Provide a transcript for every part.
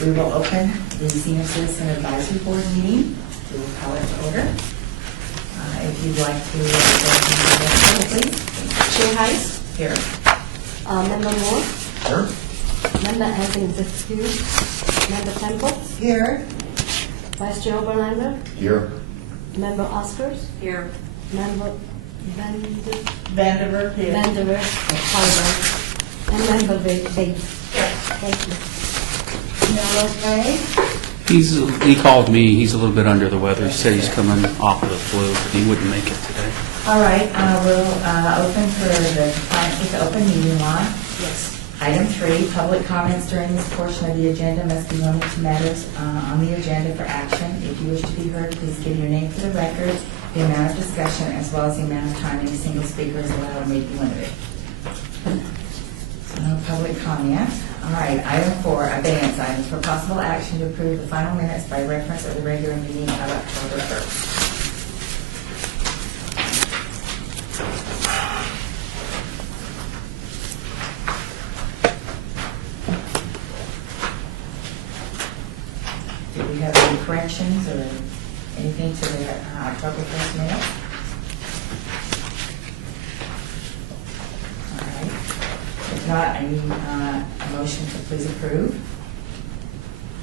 We will open the Senior Citizen Advisory Board meeting. We will call it to order. If you'd like to go to the please. Chair Heiss. Here. Member Moore. Sure. Member Anthony is excused. Member Temple. Here. Vice Chair Oberlander. Here. Member Oscars. Here. Member Vandiver. Here. Vandiver. Apologize. And Member Bates. Thank you. Okay. He called me. He's a little bit under the weather. He said he's coming off of the flu, but he wouldn't make it today. All right, we'll open for the compliance with the open meeting law. Yes. Item 3, public comments during this portion of the agenda must be limited to matters on the agenda for action. If you wish to be heard, please give your name for the record, the amount of discussion, as well as the amount of time any single speaker is allowed and may be limited. So no public comment. All right, item 4, abeyance items for possible action to approve the final minutes by reference of the regular meeting of October 1st. Do we have any corrections or anything to the October 1st minutes? All right. If not, I need a motion to please approve.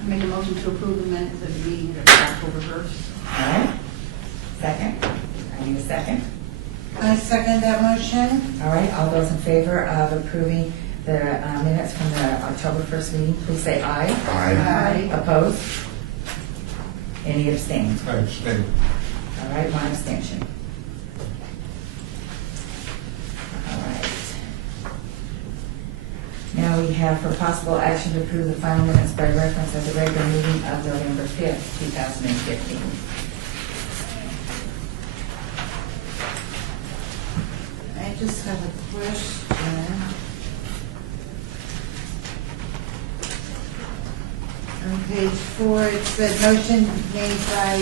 I make a motion to approve the minutes of the meeting of October 1st. All right. Second. I need a second. I second that motion. All right. All those in favor of approving the minutes from the October 1st meeting, please say aye. Aye. Opposed? Any abstain? I abstain. All right, one abstention. All right. Now we have for possible action to approve the final minutes by reference of the regular meeting of November 5th, 2015. I just have a question. On page 4, it said motion made by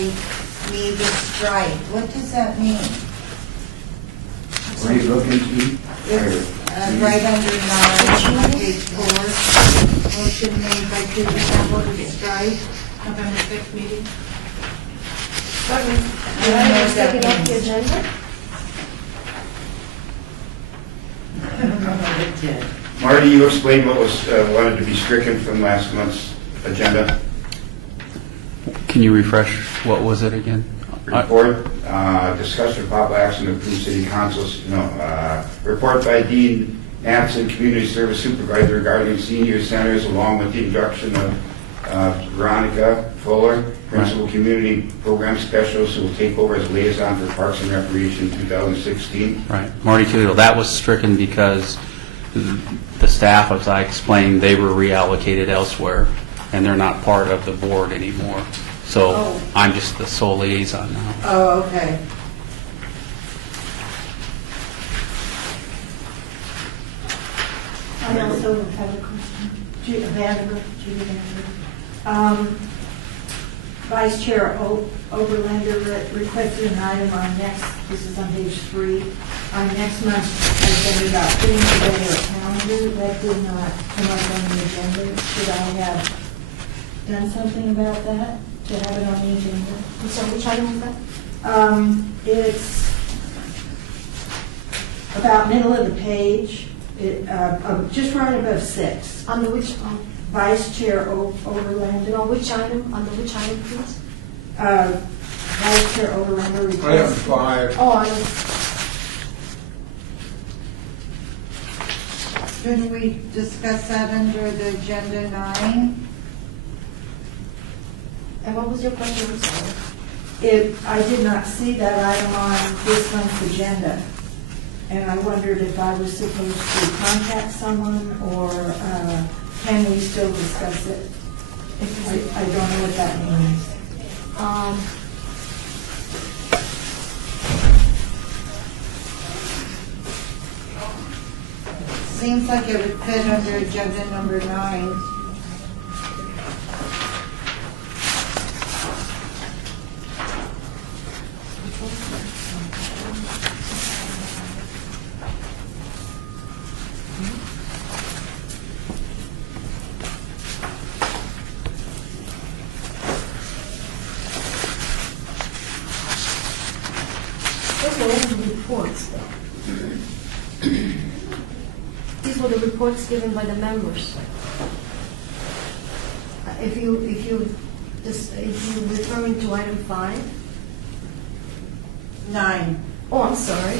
me to strike. What does that mean? Where are you looking, Steve? It's right under 9 on page 4. Motion made by Susan Campbell to strike. November 5th meeting. Pardon me. I don't know what that Taking off the means. agenda? I don't know what it did. Marty, you explained what was wanted to be stricken from last month's agenda Can you refresh? What was it again? report. Discussion of possible action to approve city council's, report by Dean Matson, community service supervisor regarding senior centers, along with the induction of Veronica Fuller, principal community program specialist, who will take over as liaison for Parks and Recreation 2016. Right. Marty Khalil. That was stricken because the staff, as I explained, they were reallocated elsewhere, and they're not part of the board anymore. So Oh. I'm just the sole liaison now. Oh, okay. I also have a question. Judy Vandiver. Vice Chair Oberlander requested an item on next, this is on page 3, on next month's agenda about putting together a calendar. That did not come up on the agenda. Should I have done something about that to have it on the agenda? I'm sorry, which item was that? It's about middle of the page, just right above 6. On the which, Vice Chair Oberlander. on which item, please? Vice Chair Oberlander Item requested. 5. Oh, I don't. Shouldn't we discuss that under the agenda 9? And what was your question? I'm sorry. I did not see that item on this month's agenda, and I wondered if I was supposed to contact someone, or can we still discuss it? I don't know what that means. Seems like it would fit under agenda number 9. reports given by the members. If you're referring to item 5, 9. oh, I'm sorry.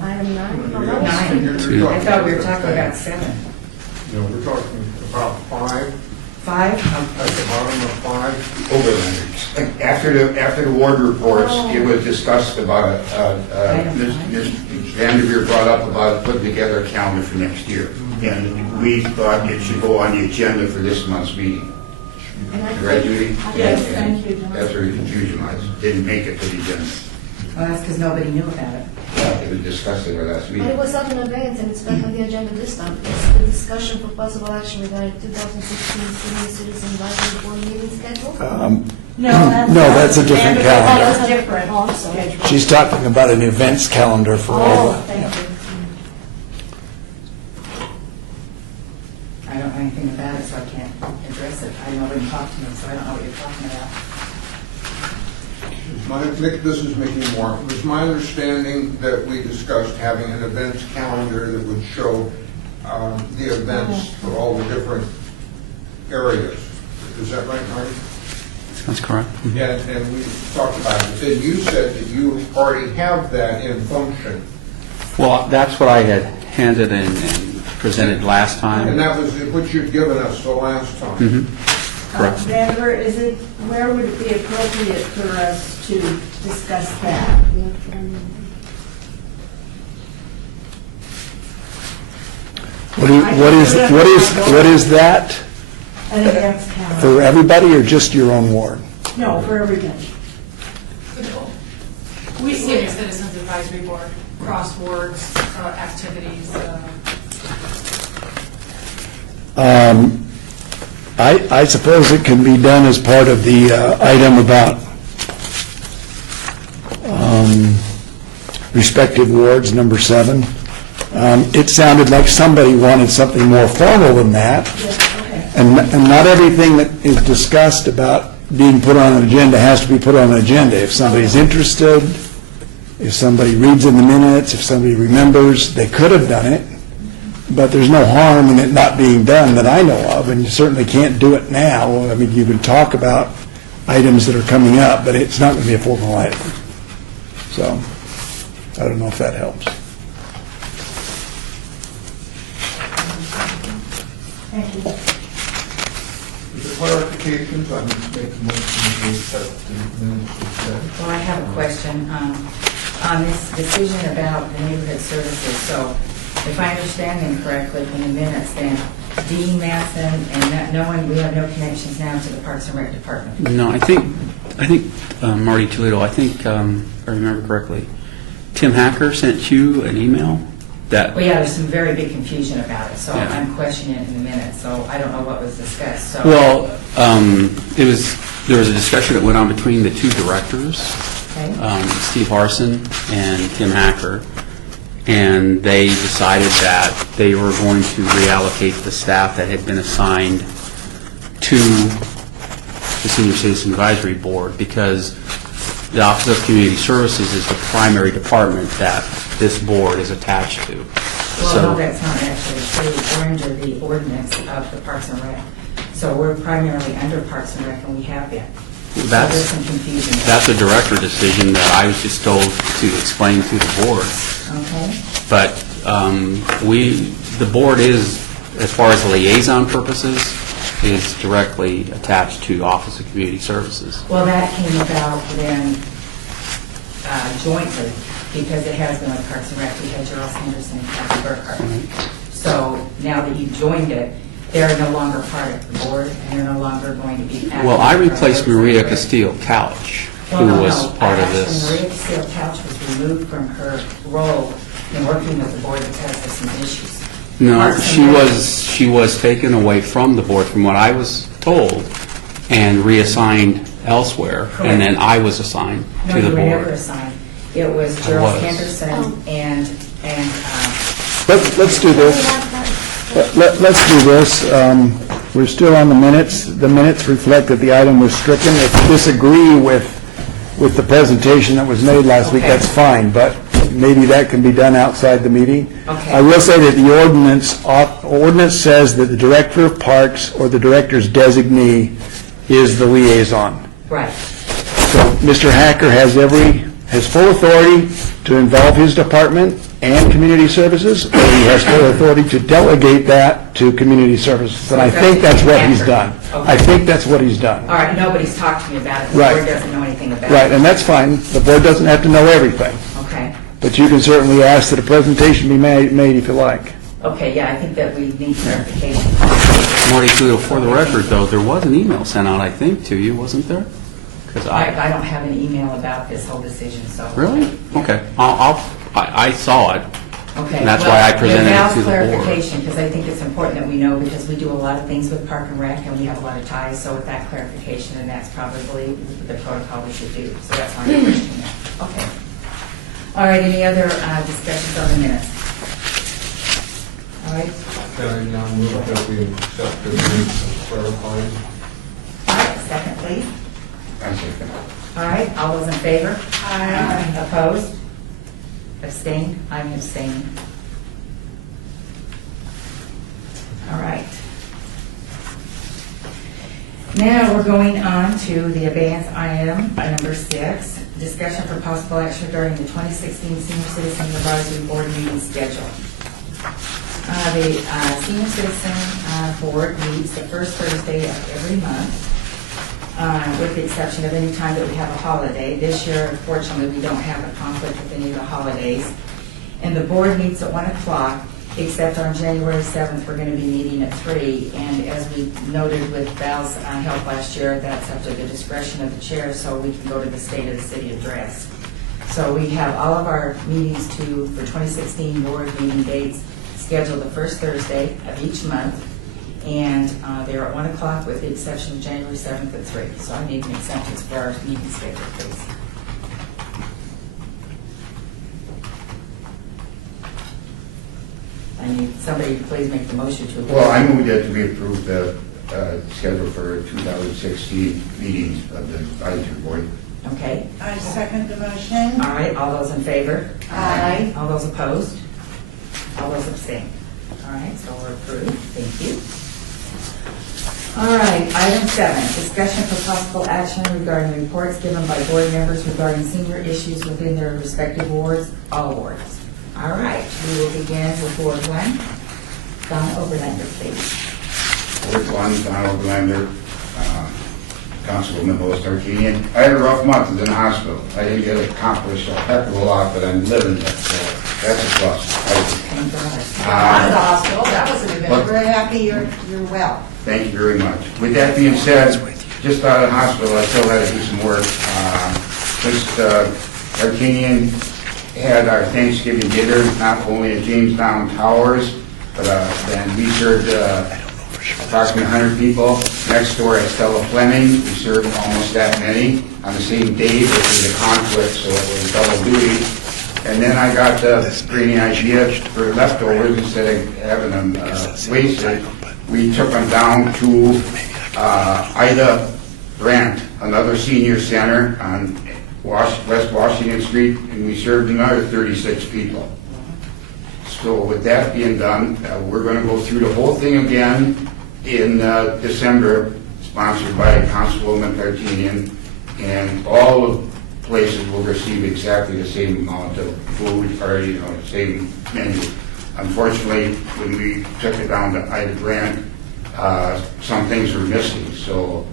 Item 9. Oh, that was- 9. I thought we were talking about 7. No, we're talking about 5, 5? at the bottom of 5. Overlanders. After the ward reports, it was discussed about, Ms. Vanderveer brought up about putting together a calendar for next year. And we thought it should go on the agenda for this month's meeting. And I Right, think- Judy? Yes, And thank you, John. That's where the confusion was. Didn't make it to the agenda. Well, that's because nobody knew about it. It was discussed at our last But it meeting. was up in advance and it's back on the agenda this time. It's the discussion for possible action regarding 2016 Senior Citizen Advisory Board meeting schedule. No, that's a different calendar. Oh, that's different. Oh, I'm sorry. She's talking about an events calendar for all. Oh, thank you. I don't know anything about it, so I can't address it. Nobody talked to me, so I don't know what you're talking about. This is Mickey Moore. It was my understanding that we discussed having an events calendar that would show the events for all the different areas. Is that right, Marty? That's correct. Yeah, and we talked about it. And you said that you already have that in function. Well, that's what I had handed and presented last time. And that was what you'd given us the last time. Mhm. Correct. Denver, where would it be appropriate for us to discuss that? What is that An events calendar? for everybody or just your own ward? No, for everybody. Senior Citizens Advisory Board, crosswords, activities. I suppose it can be done as part of the item about respective wards, number 7. It sounded like somebody wanted something more formal than that. And not everything that is discussed about being put on an agenda has to be put on an agenda. If somebody's interested, if somebody reads in the minutes, if somebody remembers, they could have done it. But there's no harm in it not being done that I know of, and you certainly can't do it now. I mean, you can talk about items that are coming up, but it's not going to be a formal item. So, I don't know if that helps. Thank you. For clarifications, I'm going to make a motion to accept the minutes of that. Well, I have a question on this decision about the neighborhood services. So if I understand them correctly from the minutes, then Dean Matson and no one, we have no connections now to the Parks and Rec Department. No, I think Marty Toledo, I think, if I remember correctly, Tim Hacker sent you an email that, Well, yeah, there's some very big confusion about it, so Yeah. I'm questioning it in the minutes, so I don't know what was discussed, so. well, there was a discussion that went on between the two directors, Okay. Steve Harson and Tim Hacker, and they decided that they were going to reallocate the staff that had been assigned to the Senior Citizen Advisory Board, because the Office of Community Services is the primary department that this board is attached to. Well, So- no, that's not actually true. We're under the ordinance of the Parks and Rec. So we're primarily under Parks and Rec, and we have been. So That's- there's some confusion. That's a director decision that I was just told to explain to the board. Okay? But the board is, as far as liaison purposes, is directly attached to Office of Community Services. Well, that came about then jointly, because it has been with Parks and Rec. We had Charles Henderson and Kathy Burkhardt. So now that you've joined it, they're no longer part of the board, and they're no longer going to be. Well, I active replaced for Parks and Maria Rec. Castillo Couch, Well, who no, was no. part of Actually, this. Maria Castillo Couch was removed from her role in working with the board because of some issues. No, Parks and Rec- she was taken away from the board, from what I was told, and reassigned elsewhere, and then I was assigned No, to the you were never board. assigned. It was I Charles was. Henderson and Let's do this. Let's do this. We're still on the minutes. The minutes reflect that the item was stricken. If you disagree with the presentation that was made last week, Okay. that's fine, but maybe that can be done outside the meeting. Okay. I will say that the ordinance says that the director of parks or the director's designee is the liaison. Right. So Mr. Hacker has full authority to involve his department and community services, or he has full authority to delegate that to community services. And I think that's what he's done. I think that's what he's done. All right, nobody's talked to me about it. The Right. board doesn't know anything about it. Right, and that's fine. The board doesn't have to know everything. Okay. But you can certainly ask that a presentation be made if you like. Okay, yeah, I think that we need clarification. Marty, for the record, though, there was an email sent out, I think, to you, wasn't there? 'Cause I don't have an email about this whole decision, so. Really? Okay. I saw it. Okay. And that's why I presented it to the board. clarification, because I think it's important that we know, because we do a lot of things with Park and Rec, and we have a lot of ties, so with that clarification, and that's probably the protocol we should do. So that's why I'm questioning that. Okay. All right, any other discussions on the minutes? All right. Can I now move that we accept the minutes as clarified? All right, second, please. I second. All right, all those in favor? Aye. Opposed? Abstained? I'm abstaining. All right. Now we're going on to the abeyance item, number 6, discussion for possible action regarding the 2016 Senior Citizen Advisory Board meeting schedule. The Senior Citizen Board meets the first Thursday of every month, with the exception of any time that we have a holiday. This year, unfortunately, we don't have a conflict with any of the holidays. And the board meets at 1 o'clock, except on January 7th, we're going to be meeting at 3. And as we noted with Val's help last year, that's up to the discretion of the chair, so we can go to the State of the City address. So we have all of our meetings for 2016 board meeting dates scheduled the first Thursday of each month. And they're at 1 o'clock with the exception of January 7th at 3. So I need an acceptance for our meeting schedule, please. I need somebody to please make the motion to approve. Well, I move that we approve the schedule for 2016 meetings of the advisory board. Okay. I second the motion. All right, all those in favor? Aye. All those opposed? All those abstain? All right, so we're approved. Thank you. All right, item 7, discussion for possible action regarding reports given by board members regarding senior issues within their respective wards, all wards. All right, we will begin with Ward 1. Don Overlander, please. Ward 1, Donald Glander, Councilwoman Lois Tarkanian. I had a rough month in the hospital. I didn't get accomplished a heck of a lot, but I'm living it, so that's a plus. Thank God. Out of the hospital, that was an event. We're happy you're well. Thank you very much. With that being said, just out of the hospital, I still had to do some work. Tarkanian had our Thanksgiving dinner, not only at Jamestown Towers, but then we served approximately 100 people. Next door at Stella Fleming, we served almost that many on the same day, which was a conflict, so it was double duty. And then I got the brilliant idea for leftovers, instead of having them wasted, we took them down to Ida Brandt, another senior center on West Washington Street, and we served another 36 people. So with that being done, we're going to go through the whole thing again in December, sponsored by Councilwoman Tarkanian, and all the places will receive exactly the same amount of food, or same menu. Unfortunately, when we took it down to Ida Brandt, some things were missing, so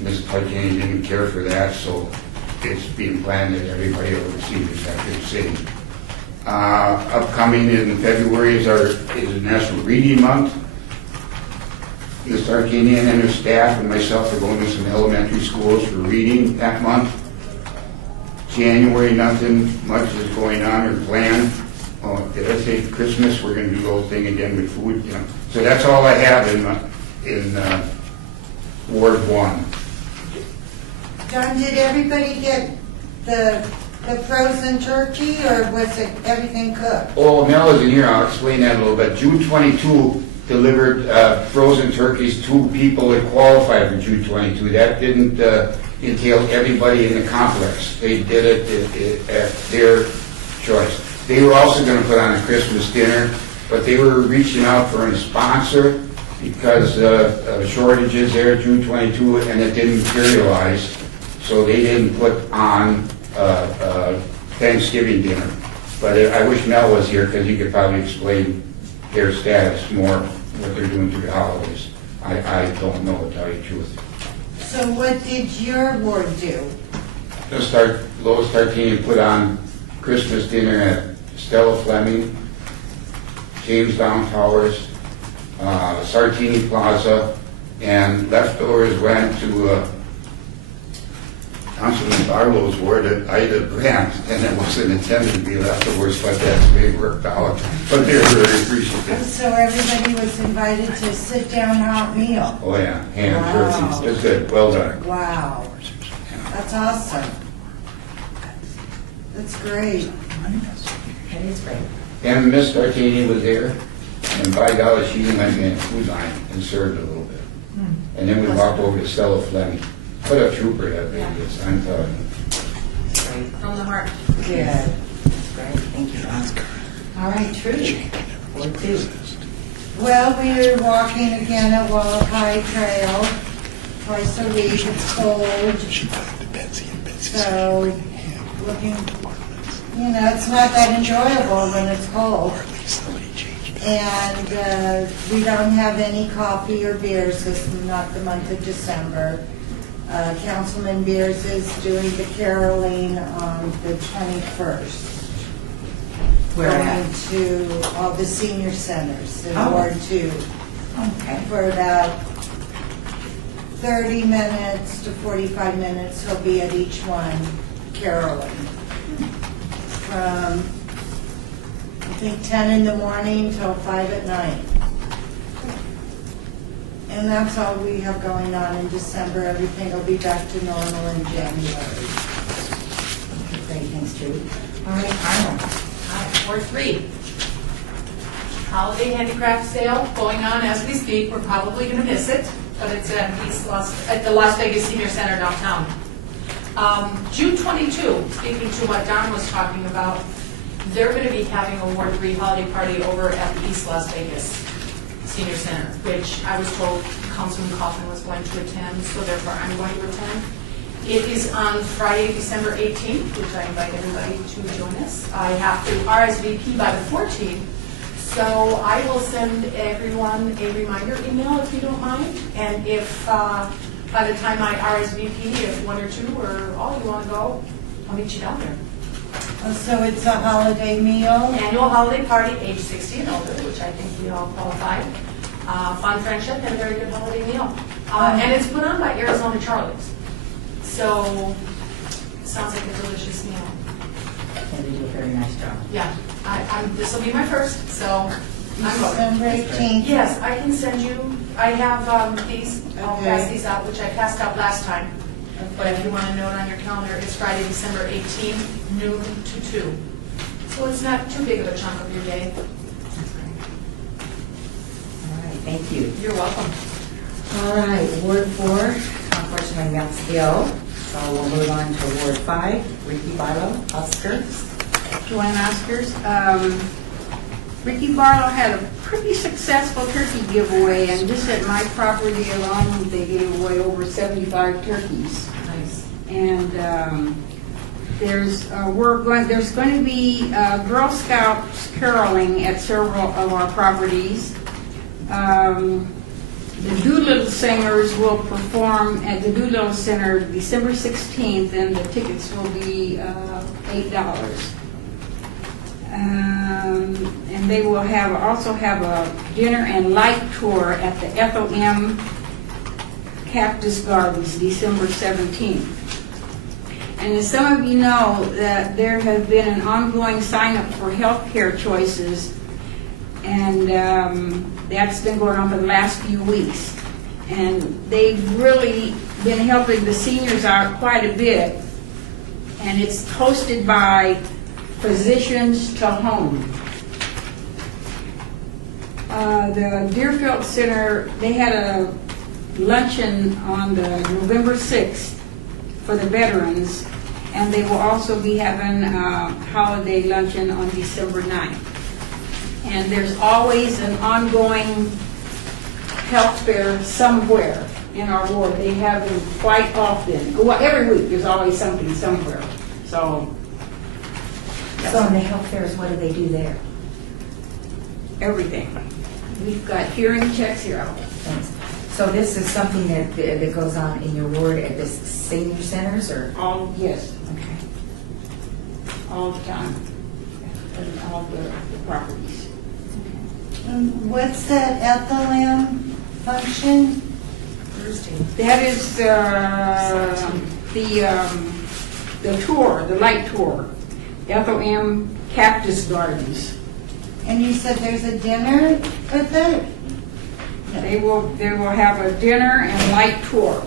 Ms. Tarkanian didn't care for that, so it's being planned that everybody will receive exactly the same. Upcoming in February is National Reading Month. Ms. Tarkanian and her staff and myself are going to some elementary schools for reading that month. January, nothing much is going on or planned. Oh, did I say Christmas? We're going to do the whole thing again with food. So that's all I have in Ward 1. John, did everybody get the frozen turkey, or was it everything cooked? Oh, Mel is in here. I'll explain that a little bit. June 22 delivered frozen turkeys to people that qualified for June 22. That didn't entail everybody in the complex. They did it at their choice. they were also gonna put on a Christmas dinner, but they were reaching out for a sponsor because of shortages there, June 22, and it didn't materialize. So they didn't put on Thanksgiving dinner. But I wish Mel was here because he could probably explain their status more, what they're doing through the holidays. I don't know, to tell you the truth. So what did your ward do? Lois Tartini put on Christmas dinner at Stella Fleming, James Down Towers, Sartini Plaza, and leftovers went to Councilman Barlow's ward at Ida Grant, and it wasn't intended to be leftovers, but that's the way it worked out. But they were very appreciative. So everybody was invited to sit-down hot meal? Oh, yeah, ham, Wow. turkey, it was good, well done. Wow, that's awesome. That's great. That is great. And Miss Tartini was there, and by golly, she went in the food line and served a little bit. And then we walked over to Stella Fleming. What a trooper that lady is, I'm telling you. Great. From the heart. Good. That's great. Thank you, Don. All right, Trudy, Ward 2. Well, we are walking again at Wallapai Trail twice a week. It's cold. So, looking, it's not that enjoyable when it's cold. And we don't have any coffee or beers this, not the month of December. Councilman Beers is doing the caroling on the 21st. Where at? Going to all the senior centers in Oh. Ward 2 Okay. for about 30 minutes to 45 minutes. He'll be at each one caroling. From, I think, 10 in the morning till 5 at night. And that's all we have going on in December. Everything will be back to normal in January. Great, thanks, Trudy. All right, Arnold. All right, Ward 3. Holiday handicraft sale going on as we speak. We're probably going to miss it, but it's at the Las Vegas Senior Center downtown. June 22, speaking to what Don was talking about, they're going to be having a Ward 3 holiday party over at the East Las Vegas Senior Center, which I was told Councilman Coughlin was going to attend, so therefore I'm going to attend. It is on Friday, December 18th, which I invite everybody to join us. I have to RSVP by the 14th, so I will send everyone a reminder email if you don't mind. And if by the time I RSVP, if one or two or all you want to go, I'll meet you down there. So it's a holiday meal? Annual holiday party, age 60 and older, which I think we all qualify. Fun friendship and a very good holiday meal. And it's put on by Arizona Charlie's. So, sounds like a delicious meal. And they do a very nice job. Yeah, this will be my first, so I'm going. December 18th? Yes, I can send you, I have these, I'll pass Okay. these out, which I passed out last time. But if you want to note on your calendar, it's Friday, December 18th, noon to 2. So it's not too big of a chunk of your day. That's great. All right, thank you. You're welcome. All right, Ward 4, unfortunately, that's ill, so we'll move on to Ward 5, Ricky Barlow, Oscar. Joanne Oscars. Ricky Barlow had a pretty successful turkey giveaway, and just at my property alone, they gave away over 75 turkeys. Nice. And there's going to be Girl Scouts caroling at several of our properties. The Doolittle Singers will perform at the Doolittle Center December 16th, and the tickets will be $8. And they will also have a dinner and light tour at the Ethel M. Cactus Gardens, December 17th. And as some of you know, that there has been an ongoing sign-up for healthcare choices, and that's been going on for the last few weeks. And they've really been helping the seniors out quite a bit. And it's hosted by Physicians to Home. The Deerfield Center, they had a luncheon on the November 6th for the veterans, And they will also be having holiday luncheon on December 9th. And there's always an ongoing health fair somewhere in our ward. They have them quite often. Well, every week, there's always something somewhere. So, So in the health fairs, what do they do there? everything. We've got hearing checks here. Thanks. So this is something that goes on in your ward at the senior centers, or? All, yes, Okay. all the time. And all the properties. What's that Ethel-Ann function? That is the tour, the light tour, Ethel M. Cactus Gardens. And you said there's a dinner with it? They will have a dinner and light tour.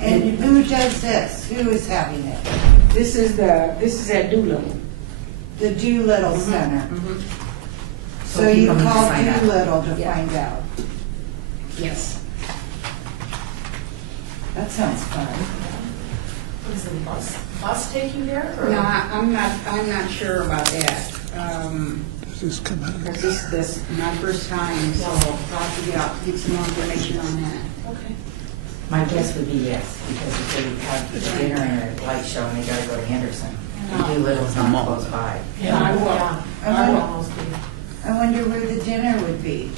And who does this? Who is having it? This is at Doolittle. The Doolittle Center. So So you people need to call sign up. Doolittle to Yeah. find out. Yes. That sounds fun. What is it, bus take you there? or- No, I'm not sure about that. Does this come out of Because this is my first time, so I'll have to get some more information on that. Okay. My guess would be yes, because if they have a dinner and a light show and they gotta go to Henderson, and Doolittle's not close by. Yeah, I will. I I wonder- will. I wonder where the dinner would be.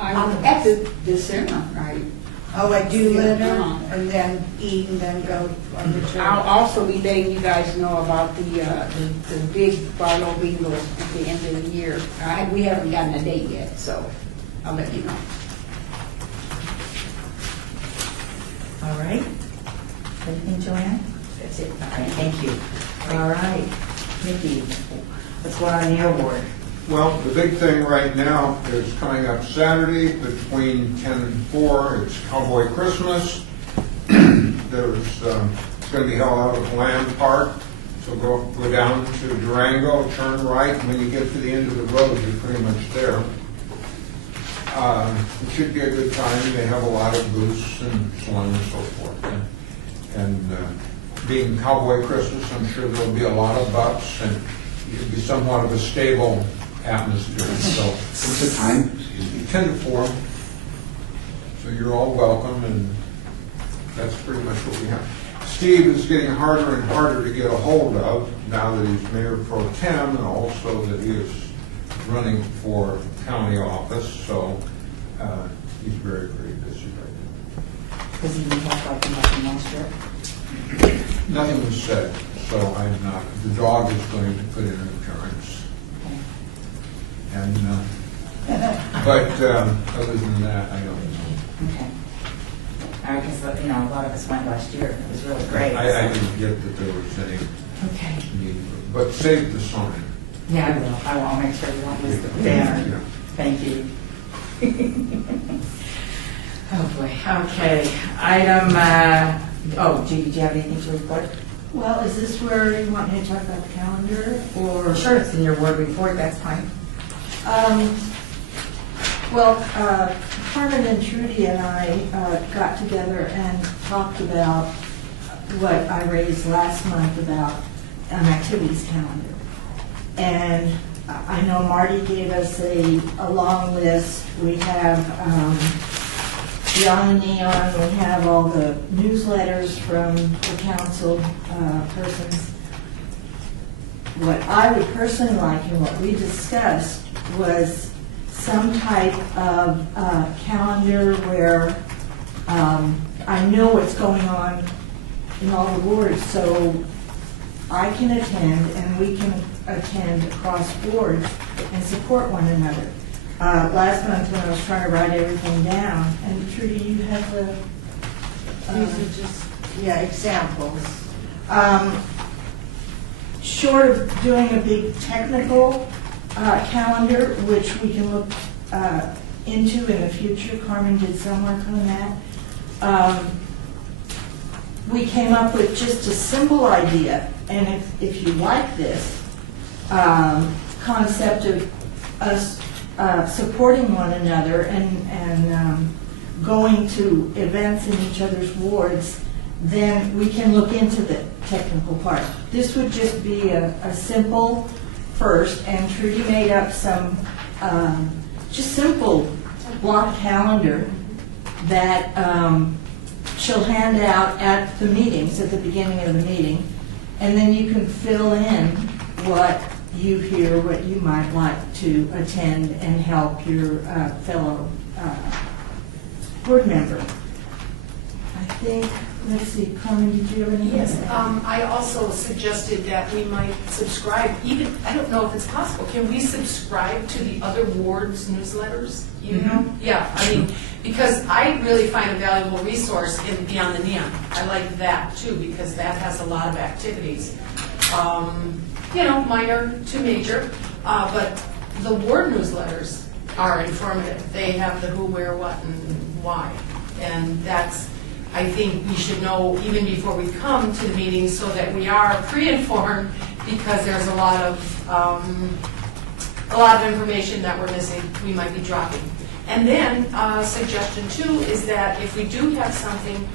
I'm at the center, right? Oh, at Doolittle, Uh-huh. and then eat and then go on the trip. I'll also be letting you guys know about the big Barlow Bingo at the end of the year. We haven't gotten a date yet, so I'll let you know. All right. Anything, Joanne? That's it. All right, thank you. All right. Mickey, what's going on in your ward? Well, the big thing right now is coming up Saturday between 10 and 4. It's Cowboy Christmas. There's, it's going to be held out at Land Park. So go down to Durango, turn right, and when you get to the end of the road, you're pretty much there. It should be a good time. They have a lot of booths and so on and so forth. And being Cowboy Christmas, I'm sure there'll be a lot of bucks, and it'll be somewhat of a stable atmosphere. So What's the time? Excuse me. 10 to 4. So you're all welcome, and that's pretty much what we have. Steve is getting harder and harder to get a hold of now that he's mayor pro tem, and also that he is running for county office. So he's very, very busy right Does he have like nothing else yet? now. Nothing was said, so I'm not. The dog is going to put in an appearance. And, but other than that, I don't know. Okay. I guess, a lot of us went last year. It was really great. I didn't get that there was any Okay. need, but save the sign. Yeah, I will. I will. I'll make sure we won't lose the banner. Yeah. Thank you. Oh, boy. Okay. Item, Judy, do you have anything to report? Well, is this where you want me to talk about the calendar, or? Sure, it's in your ward report. That's fine. Well, Carmen and Trudy and I got together and talked about what I raised last month about an activities calendar. And I know Marty gave us a long list. We have Beyond the Neon, we have all the newsletters from the council persons. What I would personally like and what we discussed was some type of calendar where I know what's going on in all the wards, so I can attend and we can attend across boards and support one another. Last month when I was trying to write everything down, and Trudy, you have the, These are just, examples. short of doing a big technical calendar, which we can look into in the future, Carmen did some work on that. We came up with just a simple idea, and if you like this concept of us supporting one another and going to events in each other's wards, then we can look into technical part. This would just be a simple first, and Trudy made up some, just simple block calendar that she'll hand out at the meetings, at the beginning of the meeting, and then you can fill in what you hear, what you might like to attend and help your fellow board member. I think, let's see, Carmen, did you have anything? Yes, I also suggested that we might subscribe, even, I don't know if it's possible, can we subscribe to the other wards' newsletters? You know? Yeah, I mean, because I really find a valuable resource in Beyond the Neon. I like that too, because that has a lot of activities. You know, minor to major, but the ward newsletters are informative. They have the who, where, what, and why. And that's, I think we should know even before we come to the meetings so that we are pre-informed, because there's a lot of information that we're missing, we might be dropping. And then suggestion two is that if we do have something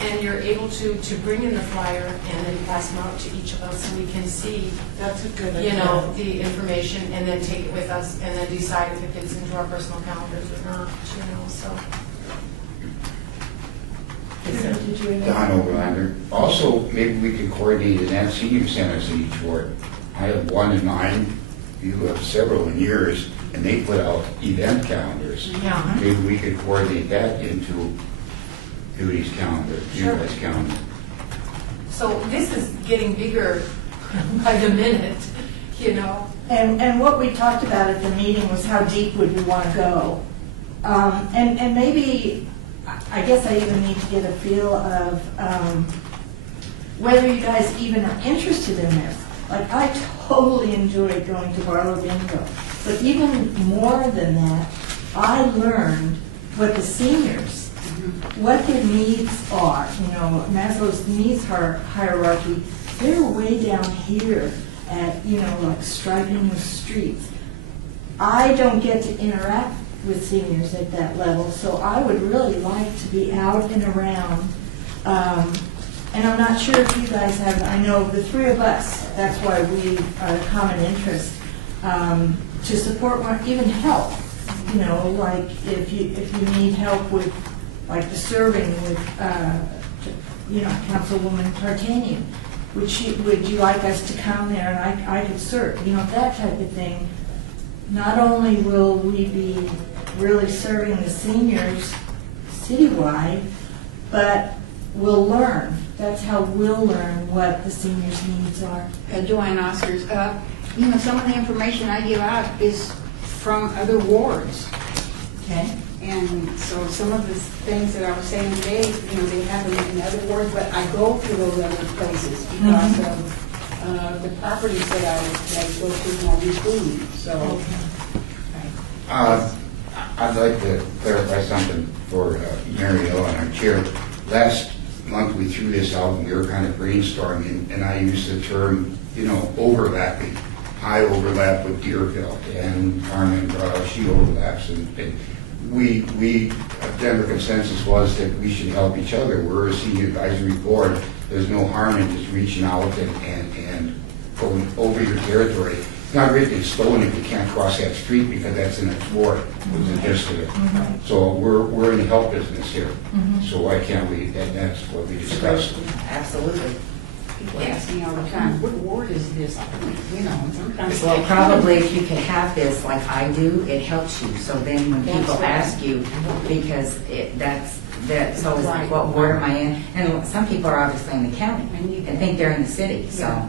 and you're able to bring in the flyer and then pass them out to each of us, and we can see, That's a good you know, the information, and then take it with us and then decide if it fits into our personal calendars or not, you know, so. Did you have Don Overlander. Also, maybe we could coordinate in that senior centers in each ward. I have one in mind, you have several in yours, and they put out event calendars. Yeah. Maybe we could coordinate that into Judy's calendar, you guys' calendar. So this is getting bigger by the minute, you know. And what we talked about at the meeting was how deep would we want to go. And maybe, I guess I even need to get a feel of whether you guys even are interested in this. Like, I totally enjoyed going to Barlow Bingo. But even more than that, I learned what the seniors, what their needs are. You know, Maslow's needs hierarchy, they're way down here at, you know, like striping the streets. I don't get to interact with seniors at that level, so I would really like to be out and around. And I'm not sure if you guys have, I know the three of us, that's why we are a common interest, to support one, even help. You know, like if you need help with, like the serving with, you know, Councilwoman Tartanian, would you like us to come there and I could serve, you know, that type of thing. Not only will we be really serving the seniors citywide, but we'll learn. That's how we'll learn what the seniors' needs are. Joanne Oscars, you know, some of the information I give out is from other wards. Okay? And so some of the things that I was saying today, you know, they have them in other wards, but I go to those other places because of the properties that I go to when I do food, so. I'd like to clarify something for Mary Ellen, our chair. Last month, we threw this out, and we were kind of brainstorming, and I used the term, you know, overlapping. I overlap with Deerfield, and Carmen, she overlaps, and we, general consensus was that we should help each other. We're a senior advisory board. There's no harm in just reaching out and going over your territory. It's not written in stone if you can't cross that street because that's the next ward, was the gist of it. So we're in the help business here. So why can't we, that's what we discussed. Absolutely. People ask me all the time, what ward is this? You know, and sometimes. Well, probably if you can have this like I do, it helps you. So then when That's people right. ask you, because that's always like, Right. what ward am I in? And some people are obviously in the county and think they're in the city, so. Yeah.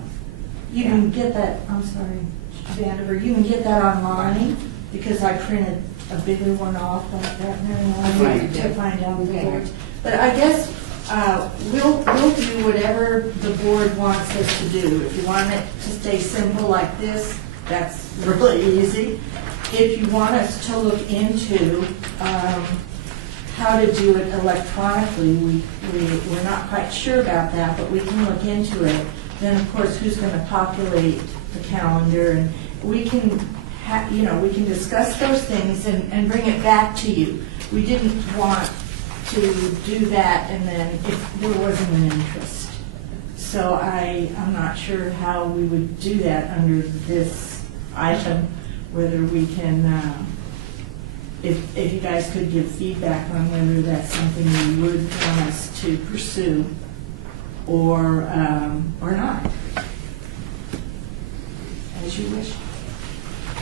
You can get that, I'm sorry, Vandiver, you can get that online, because I printed a bigger one off like that, Right. to find out the Okay. boards. But I guess we'll do whatever the board wants us to do. If you want it to stay simple like this, that's really easy. If you want us to look into how to do it electronically, we're not quite sure about that, but we can look into it. Then, of course, who's going to populate the calendar, and we can, we can discuss those things and bring it back to you. We didn't want to do that and then if there wasn't an interest. So I'm not sure how we would do that under this item, whether we can, if you guys could give feedback on whether that's something you would want us to pursue or not. As you wish.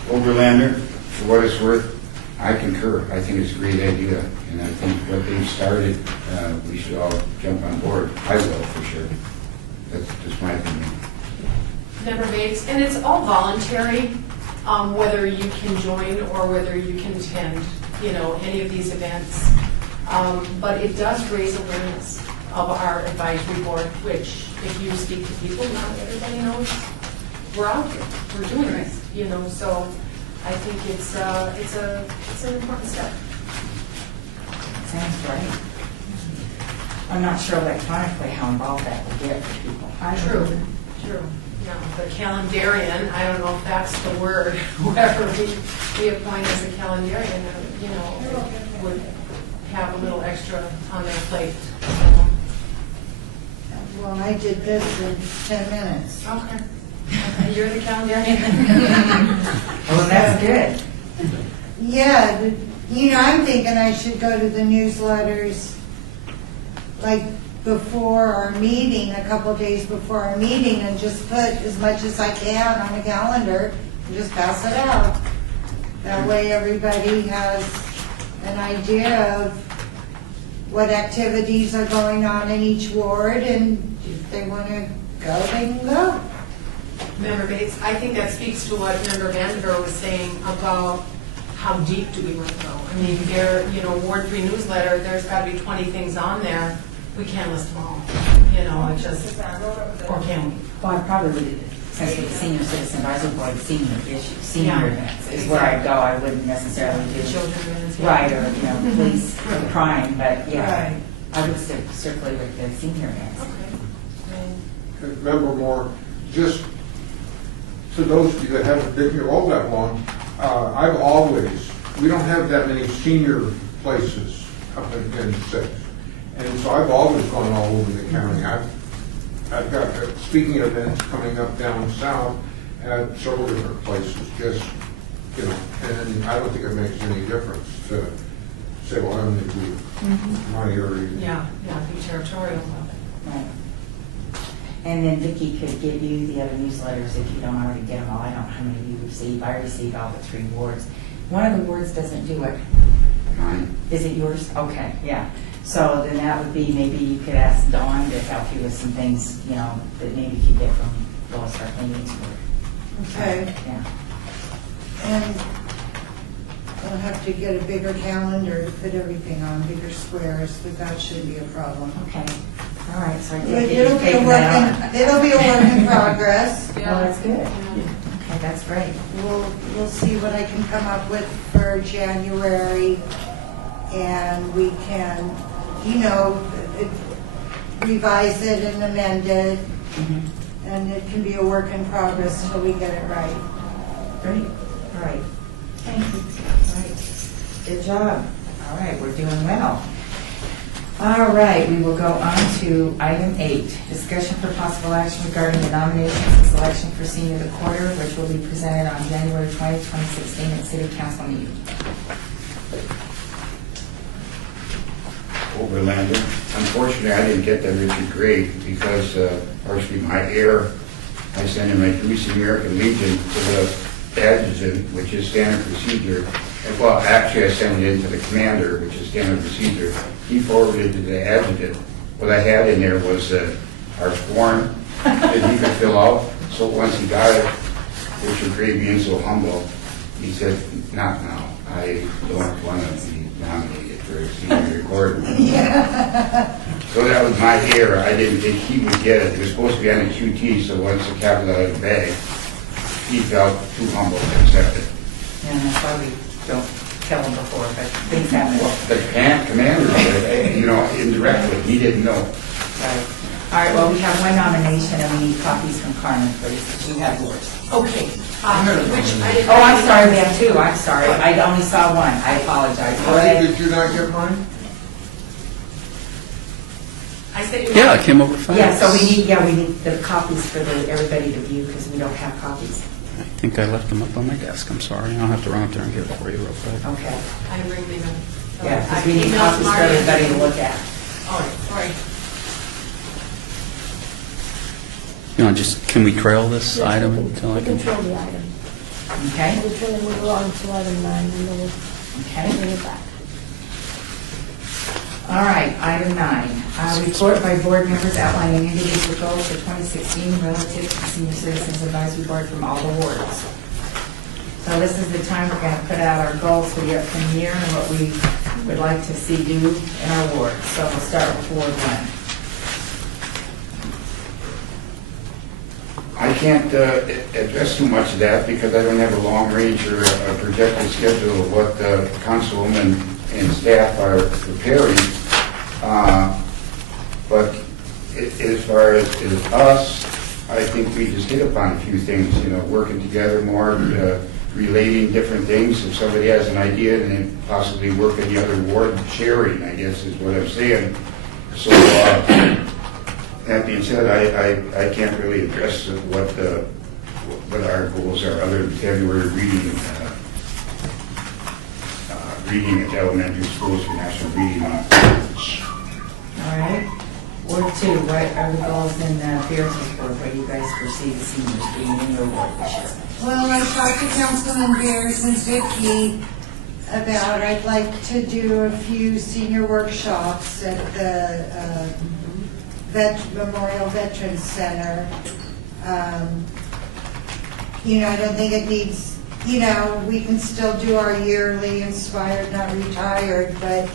Overlander, for what it's worth, I concur. I think it's a great idea, and I think what they've started, we should all jump on board. I will, for sure. That's just my opinion. Member Bates, and it's all voluntary, whether you can join or whether you can attend, any of these events. But it does raise awareness of our advisory board, which if you speak to people, not everybody knows we're out here, we're doing this, so I think it's an important step. Sounds great. I'm not sure electronically how involved that will get for people. True. No, the calendarian, I don't know if that's the word, whoever we appoint as a calendarian, would have a little extra on their plate. Well, I did this in 10 minutes. Okay. You're the calendarian. Well, that's good. Yeah, I'm thinking I should go to the newsletters like before our meeting, a couple days before our meeting, and just put as much as I can on a calendar and just pass it out. That way everybody has an idea of what activities are going on in each ward, and if they want to go, they can go. Member Bates, I think that speaks to what Member Vandenberg was saying about how deep do we want to go. I mean, Ward 3 newsletter, there's got to be 20 things on there. We can't list them all, it just, or can we? Well, I probably would, since with the Senior Citizen Advisory Board, senior issues, senior Yeah. events is where I'd go. I wouldn't necessarily do Children events, yeah. right, or, police or crime, but yeah, Right. I would circulate with the senior events. Okay. Member Moore, just to those of you that haven't been here all that long, we don't have that many senior places up in 6. And so I've always gone all over the county. I've got speaking events coming up down south at several different places, just, and I don't think it makes any difference to say, well, I'm going to do my area. Yeah, be territorial about it. Right. And then Vicki could give you the other newsletters if you don't already get them all. I don't know how many you receive. I received all but 3 wards. One of the wards doesn't do it. Mine. Is it yours? Okay, yeah. So then that would be, maybe you could ask Dawn to help you with some things, that maybe you get from Lois Hartman's work. Okay. Yeah. And I'll have to get a bigger calendar to put everything on, bigger squares, but that shouldn't be a problem. Okay. All right, so I But think it'll you've be a taken that on. it'll be a work in progress. Well, that's good. Okay, that's great. We'll see what I can come up with for January, and we can, revise it and amend it, and it can be a work in progress until we get it right. Great. All right. Thank you. All right. Good job. All right, we're doing well. All right, we will go on to item 8, discussion for possible action regarding the nominations and selection for senior of the quarter, which will be presented on January 20, 2016 at City Council meeting. Overlander. Unfortunately, I didn't get that Richard Gray because partially my error. I sent in my Greasy American Legion to the adjutant, which is standard procedure. And, well, actually, I sent it in to the commander, which is standard procedure. He forwarded it to the adjutant. What I had in there was our form that he could fill out. So once he got it, Richard Gray being so humble, he said, "Not now. I don't want to be nominated for a senior recorder." So that was my error. I didn't think he would get it. It was supposed to be on a QT, so once the cat was out of the bag, he felt too humble to accept it. And that's why we don't tell them before, but things happen. The commander did it, indirectly. He didn't know. Right. All right, well, we have one nomination, and we need copies from Carmen, please. You have yours. Okay. Which I didn't. Oh, I'm sorry, we have 2. I'm sorry. I only saw one. I apologize. Go ahead. Did you not get mine? I nice that you. Yeah, it came over fast. Yeah, so we need the copies for everybody to view, because we don't have copies. I think I left them up on my desk, I'm sorry. I'll have to run up there and get it for you real quick. Okay. I didn't bring them. Yeah, because we need copies for everybody to look at. All right. You know, just, can we trail this item until I can? Control the item. Okay? We'll try to move along to item 9, and then we'll Okay. bring it back. All right, item 9. Report by board members outlining individual goals for 2016 relative to the Senior Citizens Advisory Board from all the wards. So this is the time we're going to put out our goals for the upcoming year and what we would like to see do in our wards. So we'll start with Ward 1. I can't address too much of that because I don't have a long range or a projected schedule of what the councilwoman and staff are preparing. But as far as us, I think we just hit upon a few things, you know, working together more, relating different things. If somebody has an idea, and then possibly work in the other ward, sharing, I guess is what I'm saying. So, that being said, I can't really address what our goals are other than February reading at elementary schools for National Reading Month. All right. Ward 2, what are the goals in Bears's Board? What do you guys foresee the seniors being in your ward this year? Well, I talked to Councilman Beers and Vicki about, I'd like to do a few senior workshops at the Memorial Veterans Center. You know, I don't think it needs, you know, we can still do our yearly Inspired Not Retired, but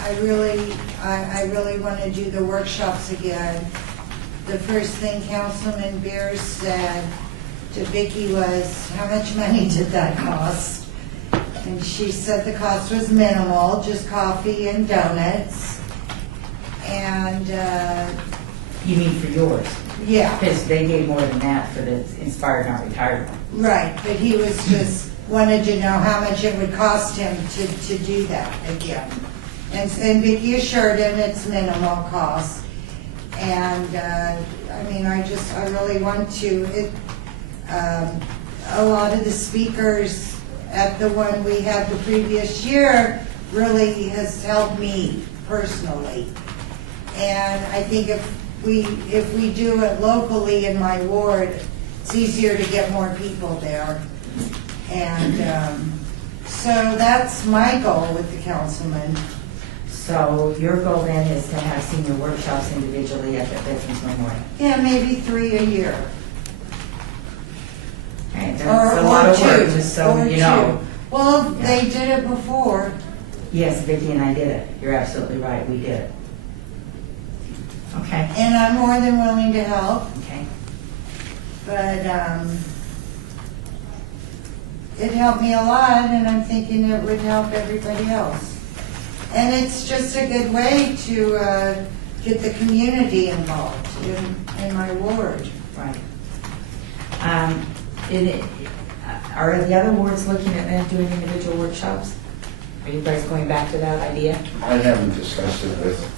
I really want to do the workshops again. The first thing Councilman Beers said to Vicki was, how much money did that cost? And she said the cost was minimal, just coffee and donuts. And, You mean for yours? yeah, Because they gave more than that for the Inspired Not Retired one. right, but he was just, wanted to know how much it would cost him to do that again. And Vicki assured him it's minimal cost. And, I mean, I really want to, a lot of the speakers at the one we had the previous year really has helped me personally. And I think if we do it locally in my ward, it's easier to get more people there. And so that's my goal with the councilman. So your goal then is to have senior workshops individually at the Veterans Memorial. Yeah, maybe 3 a year. Okay, that's a lot of work, just so or you know. two. Well, they did it before. Yes, Vicki and I did it. You're absolutely right, we did it. Okay, And I'm more than willing to help, okay. but it helped me a lot, and I'm thinking it would help everybody else. And it's just a good way to get the community involved in my ward. Right. Are the other wards looking at them doing individual workshops? Are you guys going back to that idea? I haven't discussed it with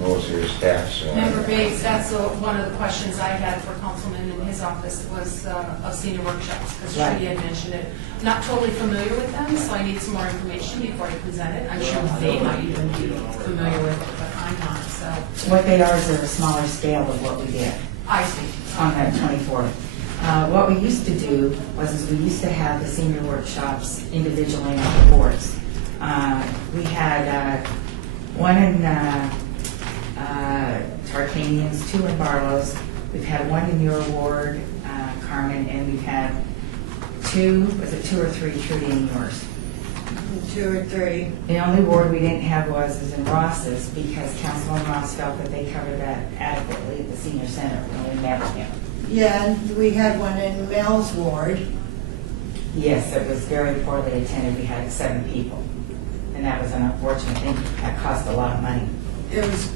Lois or staff, so. Member Bates, that's one of the questions I had for Councilman in his office was of senior workshops, because Right. Trudy had mentioned it. Not totally familiar with them, so I need some more information before I present it. I'm sure they might even be familiar with it, but I'm not, so What they are is they're a smaller scale of what we did I see. on that 24th. What we used to do was we used to have the senior workshops individually in our wards. We had one in Tarkanians, 2 in Barlow's. We've had one in your ward, Carmen, and we've had 2 or 3, Trudy, in yours? 2 or 3. The only ward we didn't have was in Ross's, because Councilman Ross felt that they covered that adequately at the senior center when we met with him. Yeah, and we had one in Mel's ward. Yes, it was very poorly attended. We had 7 people, and that was an unfortunate thing. That cost a lot of money. It was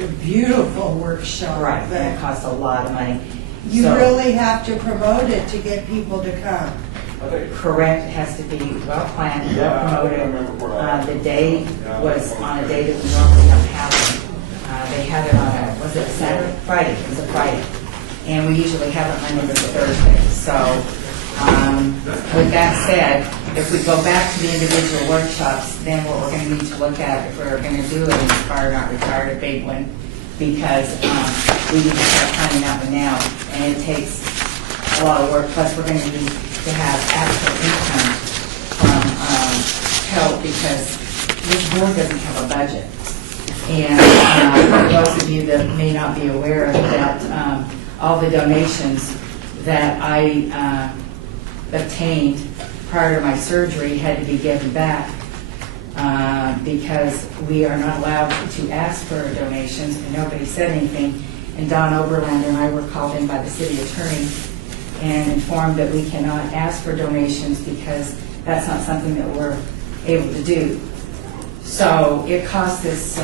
a beautiful workshop. Right, but and it cost a lot of money. you So- really have to promote it to get people to come. Correct, it has to be well planned, well promoted. The day was on a day that we normally don't have them. they had it on a, was it a Saturday? Friday, it was a Friday. And we usually have it Monday to Thursday. So, with that said, if we go back to the individual workshops, then what we're gonna need to look at, if we're gonna do an inspired, not retired, a big one, because, we need to start planning that one now, and it takes a lot of work, plus we're gonna need to have actual income from, help, because this board doesn't have a budget. And for those of you that may not be aware of that, all the donations that I obtained prior to my surgery had to be given back because we are not allowed to ask for donations, and nobody said anything. And Don Oberlander and I were called in by the city attorney and informed that we cannot ask for donations because that's not something that we're able to do. So it cost us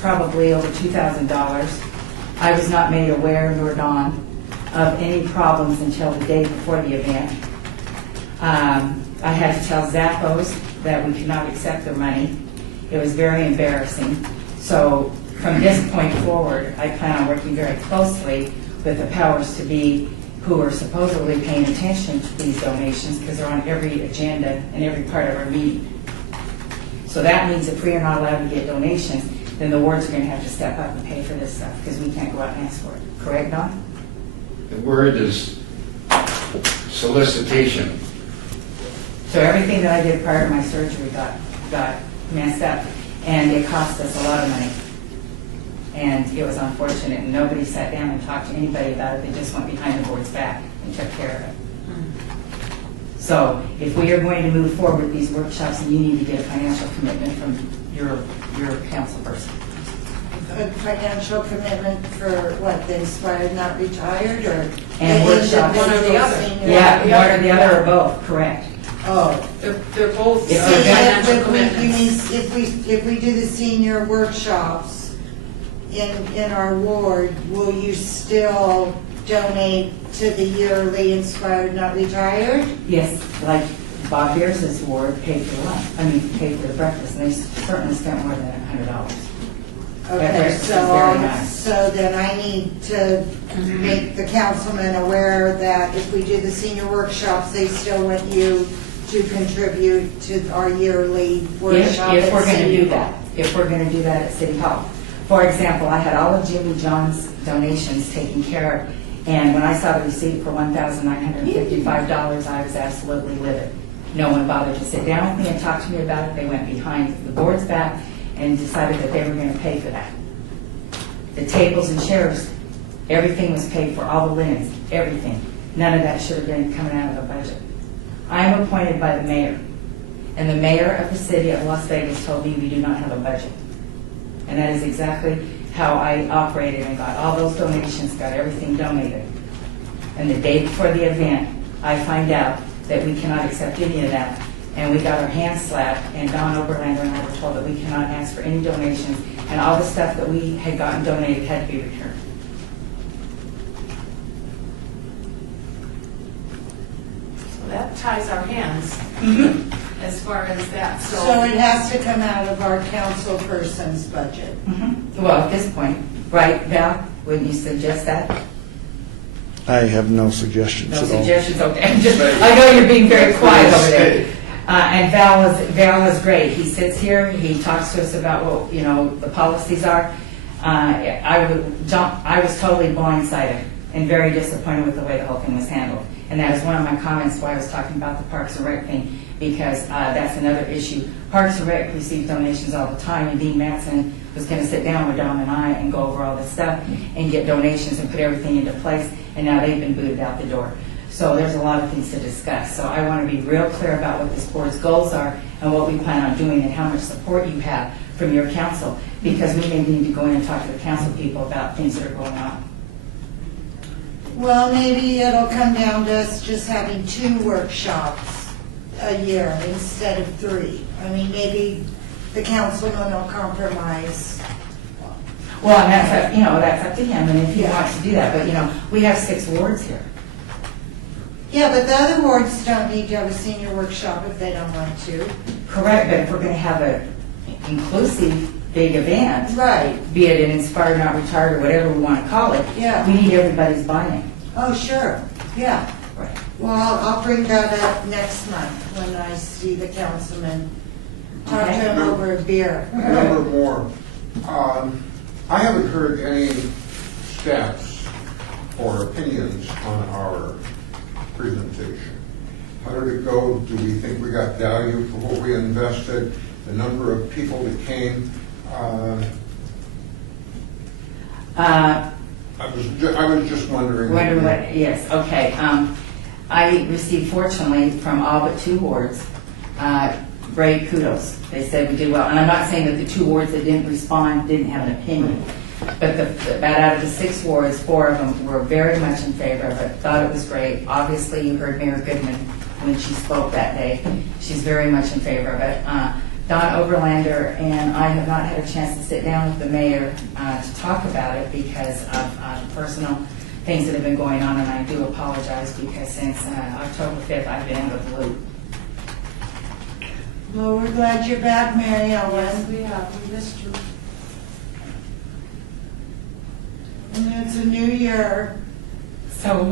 probably over $2,000. I was not made aware, nor Dawn, of any problems until the day before the event. I had to tell Zappos that we could not accept their money. It was very embarrassing. So from this point forward, I plan on working very closely with the powers to be who are supposedly paying attention to these donations because they're on every agenda and every part of our meeting. So that means if we are not allowed to get donations, then the wards are going to have to step up and pay for this stuff because we can't go out and ask for it. Correct, Don? The word is solicitation. So everything that I did prior to my surgery got messed up, and it cost us a lot of money. And it was unfortunate, and nobody sat down and talked to anybody about it. They just went behind the board's back and took care of it. So if we are going to move forward with these workshops, then you need to get a financial commitment from your council person. A financial commitment for what, the inspired, not retired, or? And the workshops. One or the other. senior? Yeah, one or the other or both, correct. Oh. They're both If See, financial if we- you commitments. mean, if we do the senior workshops in our ward, will you still donate to the yearly inspired, not retired? Yes, like Bob Beers' ward paid for the lunch, paid for the breakfast, and they certainly spent more than $100. Okay, breakfast is very nice. so then I need to make the councilman aware that if we do the senior workshops, they still want you to contribute to our yearly workshop. If we're at going to City do Hall. that, if we're going to do that at City Hall. For example, I had all of Jimmy John's donations taken care of, and when I saw the receipt for $1,955, I was absolutely livid. No one bothered to sit down with me and talk to me about it. They went behind the board's back and decided that they were going to pay for that. The tables and chairs, everything was paid for, all the linens, everything. None of that should have been coming out of the budget. I am appointed by the mayor, and the mayor of the city of Las Vegas told me we do not have a budget. And that is exactly how I operated and got all those donations, got everything donated. And the day before the event, I find out that we cannot accept any of that. And we got our hands slapped, and Don Oberlander and I were told that we cannot ask for any donations, and all the stuff that we had gotten donated had to be returned. So that ties our hands as far as that, So it has to come out of our council person's budget. Well, at this point, right, Val, wouldn't you suggest that? I have no suggestions No at all. suggestions, okay. I know you're being very quiet over there. And Val was great. He sits here, he talks to us about what, the policies are. I was totally blindsided and very disappointed with the way the whole thing was handled. And that is one of my comments why I was talking about the Parks and Rec thing, because that's another issue. Parks and Rec receive donations all the time, and Dean Mattson was going to sit down with Don and I and go over all this stuff and get donations and put everything into place, and now they've been booted out the door. So there's a lot of things to discuss. So I want to be real clear about what this board's goals are and what we plan on doing and how much support you have from your council, because we may need to go in and talk to the council people about things that are going on. Well, maybe it'll come down to us just having 2 workshops a year instead of 3. I mean, maybe the councilman will compromise. Well, and that's up to him, and if he wants to do that. But, we have 6 wards here. Yeah, but the other wards don't need to have a senior workshop if they don't want to. Correct, but if we're going to have a inclusive big event, Right, be it an Inspired Not Retired or whatever we want to call it, Yeah. we need everybody's buy-in. oh, sure, yeah. Right. Well, I'll bring that up next month when I see the councilman. Talk to Okay. him over a beer. Number more. I haven't heard any stats or opinions on our presentation. How did it go? Do we think we got value for what we invested? The number of people that came? I was just wondering. Yes, okay. I received, fortunately, from all but 2 wards, great kudos. They said we did well. And I'm not saying that the 2 wards that didn't respond didn't have an opinion. But about out of the 6 wards, 4 of them were very much in favor of it, thought it was great. Obviously, you heard Mayor Goodman when she spoke that day. She's very much in favor of it. Don Oberlander and I have not had a chance to sit down with the mayor to talk about it because of personal things that have been going on, and I do apologize because since October 5th, I've been out of the loop. Well, we're glad you're back, Mary Ellen. We have, we missed you. And it's a new year. So,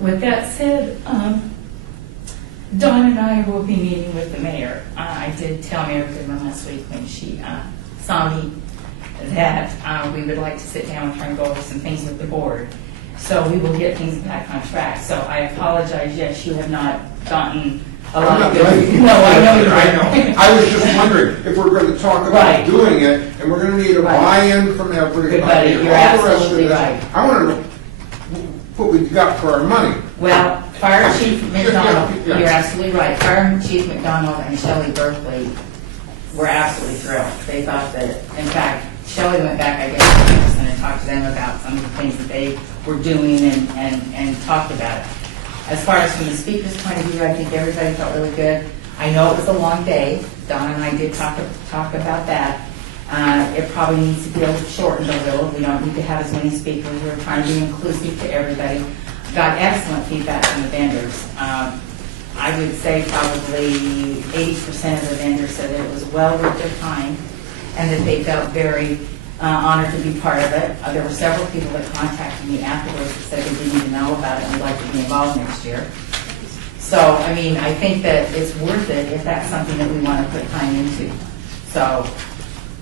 with that said, Dawn and I will be meeting with the mayor. I did tell Mayor Goodman last week when she saw me that we would like to sit down and try and go over some things with the board. So we will get things back on track. So I apologize, yes, you have not gotten a lot of good. No, I know you're I know. right. I was just wondering if we're going to talk about Right. doing it, and we're going to need a Right. buy-in from everybody. Everybody, and you're all the rest of absolutely this. right. I want to know what we got for our money. Well, Fire Chief McDonald, Yeah. you're absolutely right. Fire Chief McDonald and Shelley Berkeley were absolutely thrilled. They thought that, in fact, Shelley went back, I guess, and talked to them about some of the things that they were doing and talked about it. As far as from the speaker's point of view, I think everybody felt really good. I know it was a long day. Donna and I did talk about that. It probably needs to be shortened a little. We don't need to have as many speakers. We're trying to be inclusive to everybody. Got excellent feedback from the vendors. I would say probably 80% of the vendors said that it was well worth their time and that they felt very honored to be part of it. There were several people that contacted me afterwards that said they didn't even know about it and would like to be involved next year. So, I mean, I think that it's worth it if that's something that we want to put time into. So,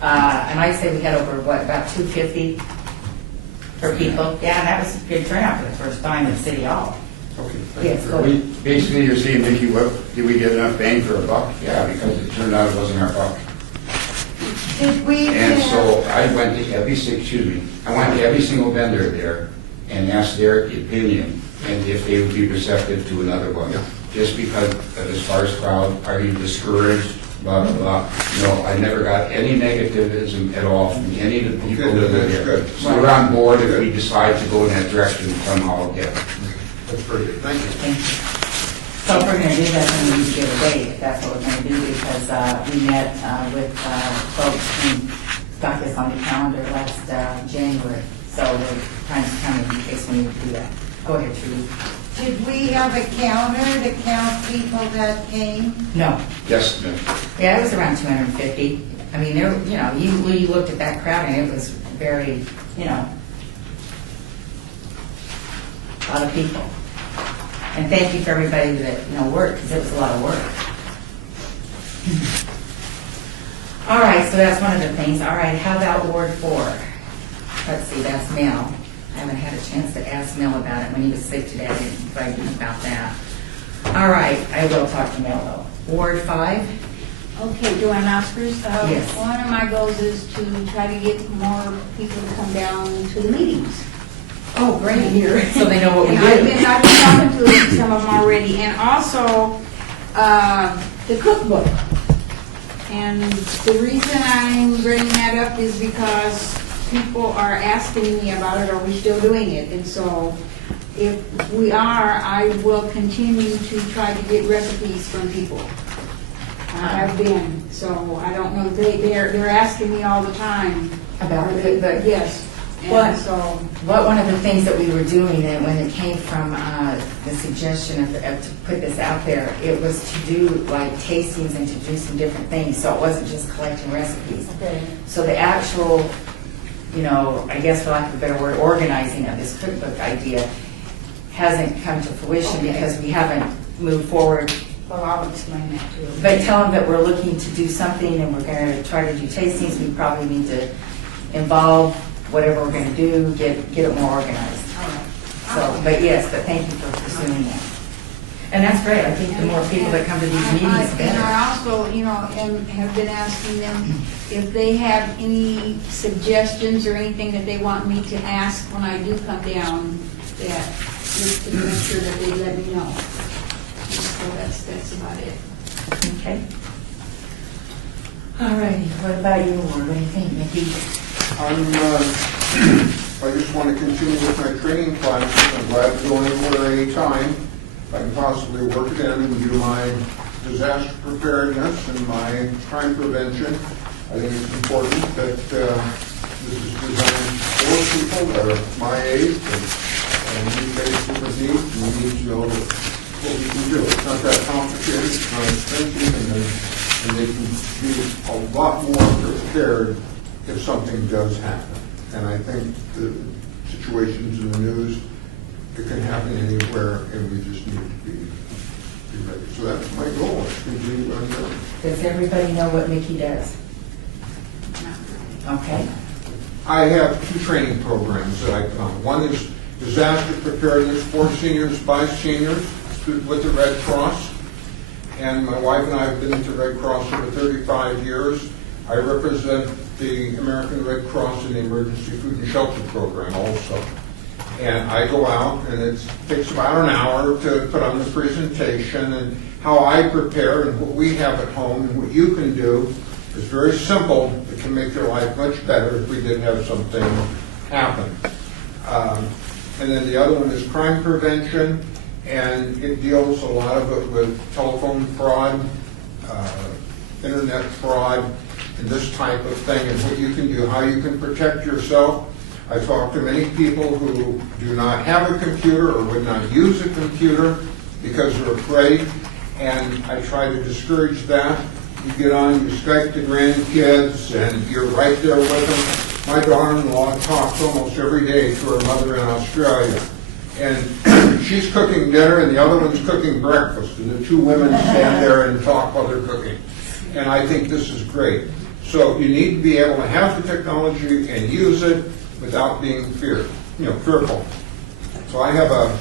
and I'd say we had over, about 250 for people. Yeah, that was a good turnout for the first time in City Hall. Okay. Yes, go ahead. Basically, you're saying, Vicki, did we get enough bang for a buck? Yeah, because it turned out it wasn't our buck. Did we? And so I went to every single vendor there and asked their opinion and if they would be receptive to another one. Yeah. Just because of as far as crowd, are you discouraged, blah, blah, blah. No, I never got any negativism at all from any of the people Okay, that were that's there. good. So we're on board if we decide to go in that direction somehow again. That's very good. Thank you. Thank you. So if we're going to do that, then we need to get a date, if that's what we're going to do, because we met with folks and got this on the calendar last January. So the time's coming in case we need to do that. Go ahead, Trudy. Did we have a counter to count people that came? No. Yes, ma'am. Yeah, it was around 250. I mean, there, you looked at that crowd and it was very, a lot of people. And thank you for everybody that, worked, because it was a lot of work. All right, so that's one of the things. All right, how about Ward 4? Let's see, that's Mel. I haven't had a chance to ask Mel about it. When he was sick today, I didn't find him about that. All right, I will talk to Mel, though. Ward 5? Okay, do I announce first? Yes. One of my goals is to try to get more people to come down to the meetings. Oh, great, here, so they know what we And I've do. been talking to some of them already, and also the cookbook. And the reason I'm bringing that up is because people are asking me about it, are we still doing it? And so if we are, I will continue to try to get recipes from people. I've been, so I don't know, they're asking me all the time. About the cookbook? Yes. What? And so, One of the things that we were doing, and when it came from the suggestion of to put this out there, it was to do like tastings and to do some different things, so it wasn't just collecting recipes. okay. So the actual, I guess for lack of a better word, organizing of this cookbook idea hasn't come to fruition Okay. because we haven't moved forward. Well, I'll explain that too. But tell them that we're looking to do something and we're going to try to do tastings. We probably need to involve whatever we're going to do, get it more organized. All right. So, but yes, but thank you for pursuing that. And that's great. I think the more people that come to these meetings, the And I better. also, have been asking them if they have any suggestions or anything that they want me to ask when I do come down, that, just to make sure that they let me know. So that's about it. Okay. All righty. What about you, Ward? What do you think, Mickey? I just want to continue with my training classes. I'm glad to go anywhere anytime. I can possibly work it in and do my disaster preparedness and my crime prevention. I think it's important that this is designed for people that are my age and we face different needs and we need to know what we can do. It's not that complicated, it's not expensive, and they can be a lot more prepared if something does happen. And I think the situations in the news, it can happen anywhere, and we just need to be ready. So that's my goal, is to continue on that. Does everybody know what Mickey does? Okay. I have two training programs that I put on. One is disaster preparedness for seniors by seniors with the Red Cross. And my wife and I have been to Red Cross over 35 years. I represent the American Red Cross in the Emergency Food and Shelter Program also. And I go out, and it takes about an hour to put on the presentation, and how I prepare and what we have at home and what you can do is very simple. It can make your life much better if we did have something happen. And then the other one is crime prevention, and it deals a lot of it with telephone fraud, internet fraud, and this type of thing, and what you can do, how you can protect yourself. I talk to many people who do not have a computer or would not use a computer because they're afraid, and I try to discourage that. You get on, you Skype the grandkids, and you're right there with them. My daughter-in-law talks almost every day to her mother in Australia, and she's cooking dinner and the other one's cooking breakfast, and the two women stand there and talk while they're cooking. And I think this is great. So you need to be able to have the technology and use it without being fearful. So I have a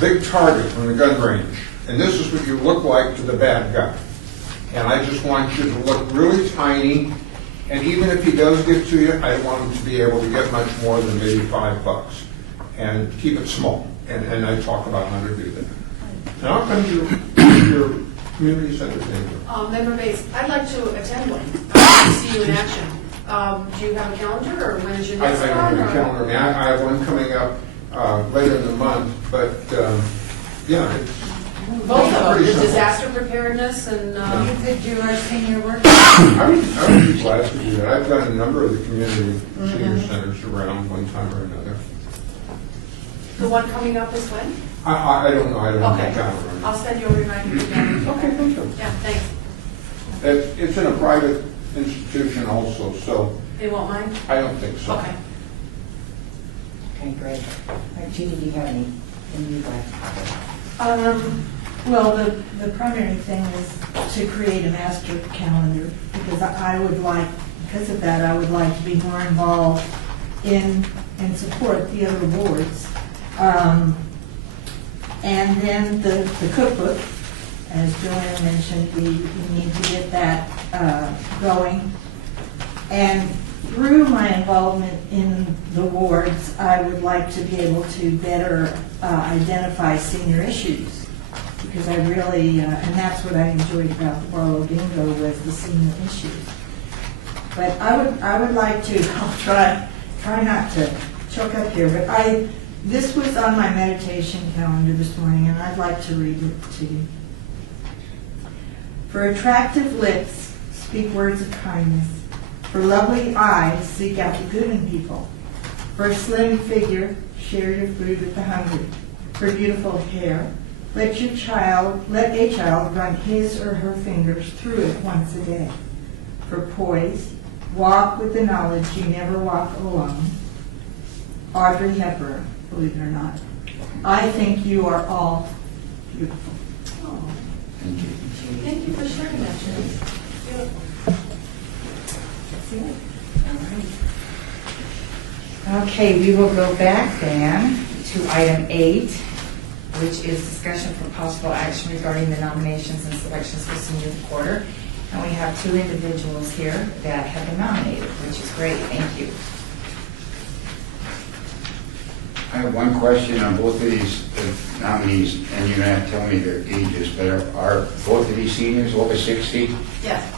big target on the gun range, and this is what you look like to the bad guy. And I just want you to look really tiny, and even if he does get to you, I want him to be able to get much more than maybe $5, and keep it small. And I talk about how to do that. Now I'll come to your community center thing. Member Bates, I'd like to attend one. I'd like to see you in action. Do you have a calendar, or when is your I next don't one? have a or- calendar. I have one coming up later in the month, but yeah, it's Both of them, Pretty the simple. disaster preparedness and, You could do our senior work. I would be glad to do that. I've done a number of the community senior centers around one time or another. the one coming up is when? I don't know. I don't have Okay. a calendar. I'll send you a reminder again. Okay, thank you. Yeah, thanks. It's in a private institution also, so They won't mind? I don't think so. Okay. Okay, great. All right, Judy, do you have anything you'd like to cover? Well, the primary thing is to create a master calendar, because I would like, because of that, I would like to be more involved in and support the other boards. And then the cookbook, as Joanne mentioned, we need to get that going. And through my involvement in the wards, I would like to be able to better identify senior issues. Because I really, and that's what I enjoyed about the Barlow Bingo, was the senior issues. But I would like to, I'll try not to choke up here, but this was on my meditation calendar this morning, and I'd like to read it to you. For attractive lips, speak words of kindness. For lovely eyes, seek out the good in people. For a slim figure, share your food with the hungry. For beautiful hair, let a child run his or her fingers through it once a day. For poise, walk with the knowledge you never walk alone. Audrey Hepburn, believe it or not. I think you are all beautiful. Thank you. Thank you for sharing that, Judy. Okay, we will go back then to item 8, which is discussion for possible action regarding the nominations and selections for senior of the quarter. And we have 2 individuals here that have been nominated, which is great. Thank you. I have one question on both of these nominees, and you're going to have to tell me their ages, but are both of these seniors over 60? Yes.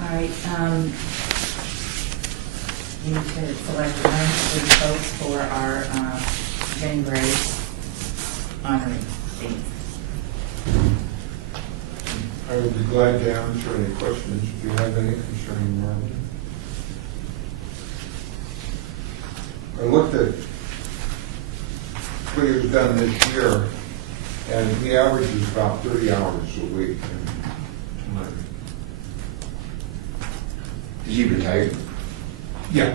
All right, we need to select 1 of the folks for our January honoring thing. I would be glad to answer any questions if you have any concerning Marvin. I looked at what he has done this year, and he averages about 30 hours a week. Is he retired? Yeah.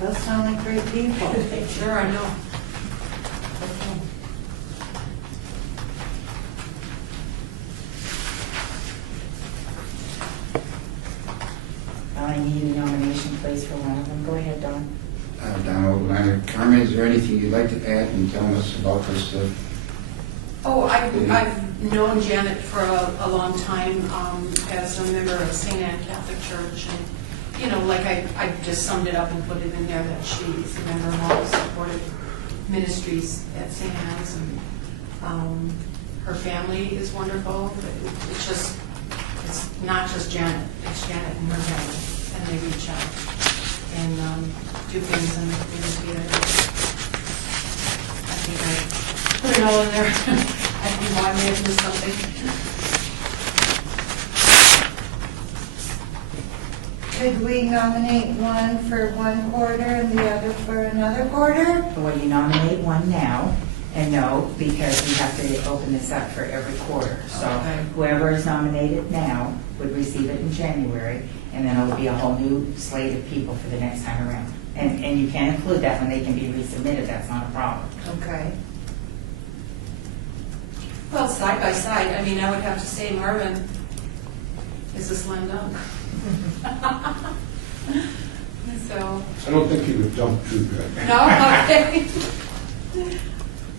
Those sound like great people. Sure, I know. I need a nomination, please, for one of them. Go ahead, Don. Donald, Carmen, is there anything you'd like to add and tell us about this? Oh, I've known Janet for a long time as a member of St. Anne Catholic Church. And, you know, like I just summed it up and put it in there that she's a member of all the supportive ministries at St. Anne's. And her family is wonderful. But it's not just Janet. It's Janet and her family. And they reach out and do things in the community. I think I put it all in there. I think I may have missed something. Could we nominate one for 1 quarter and the other for another quarter? Well, you nominate one now, and no, because we have to open this up for every quarter. So Okay. whoever is nominated now would receive it in January, and then it'll be a whole new slate of people for the next time around. And you can include that when they can be resubmitted, that's not a problem. Okay. Well, side by side, I mean, I would have to say Marvin is a slam dunk. So, I don't think he would dump too good. no, okay.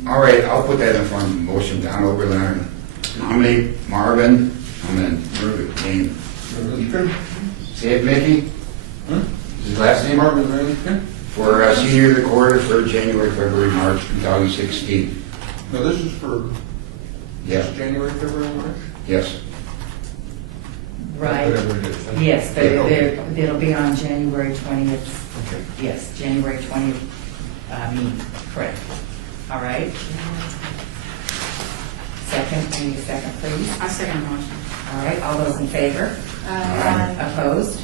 All right, I'll put that in front of the motion. Don Oberlin, nominate Marvin, and then Marvin name. Say it, Mickey? Is his last name? Marvin Rankin? For senior of the quarter for January, February, March 2016. No, this is for Yes, January, February, March? yes. Right. Whatever it is. Yes, but Okay. it'll be on January 20th. Okay. Yes, January 20th meeting, correct. All right. Second, I need a second, please. I second the motion. All right, all those in favor? Aye. Opposed?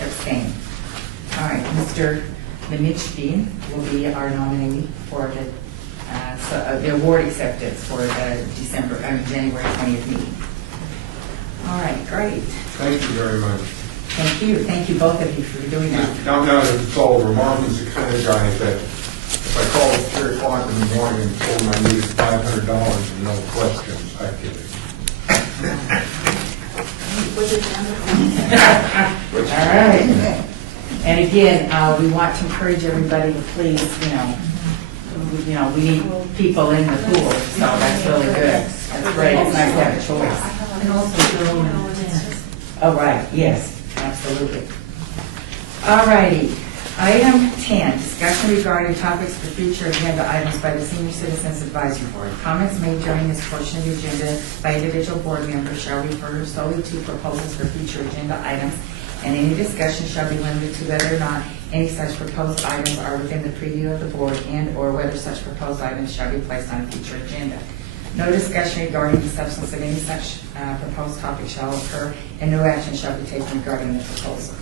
Abstained. All right, Mr. Lemichki will be our nominee for the award acceptance for the January 20th meeting. All right, great. Thank you very much. Thank you both of you for doing that. Now that it's all over, Marvin's the kind of guy that if I called at 3 o'clock in the morning and told him I needed $500 and no questions, I'd give it. All right. And again, we want to encourage everybody to please, we need people in the pool, so that's really good. That's great, it's nice to have a choice. And also throw in a tent. Oh, right, yes, absolutely. All righty. Item 10, discussion regarding topics for future agenda items by the Senior Citizens Advisory Board. Comments made during this portion of the agenda by individual board members shall refer solely to proposals for future agenda items, and any discussion shall be limited to whether or not any such proposed items are within the preview of the board and/or whether such proposed items shall be placed on a future agenda. No discussion regarding the substance of any such proposed topic shall occur, and no action shall be taken regarding the proposal.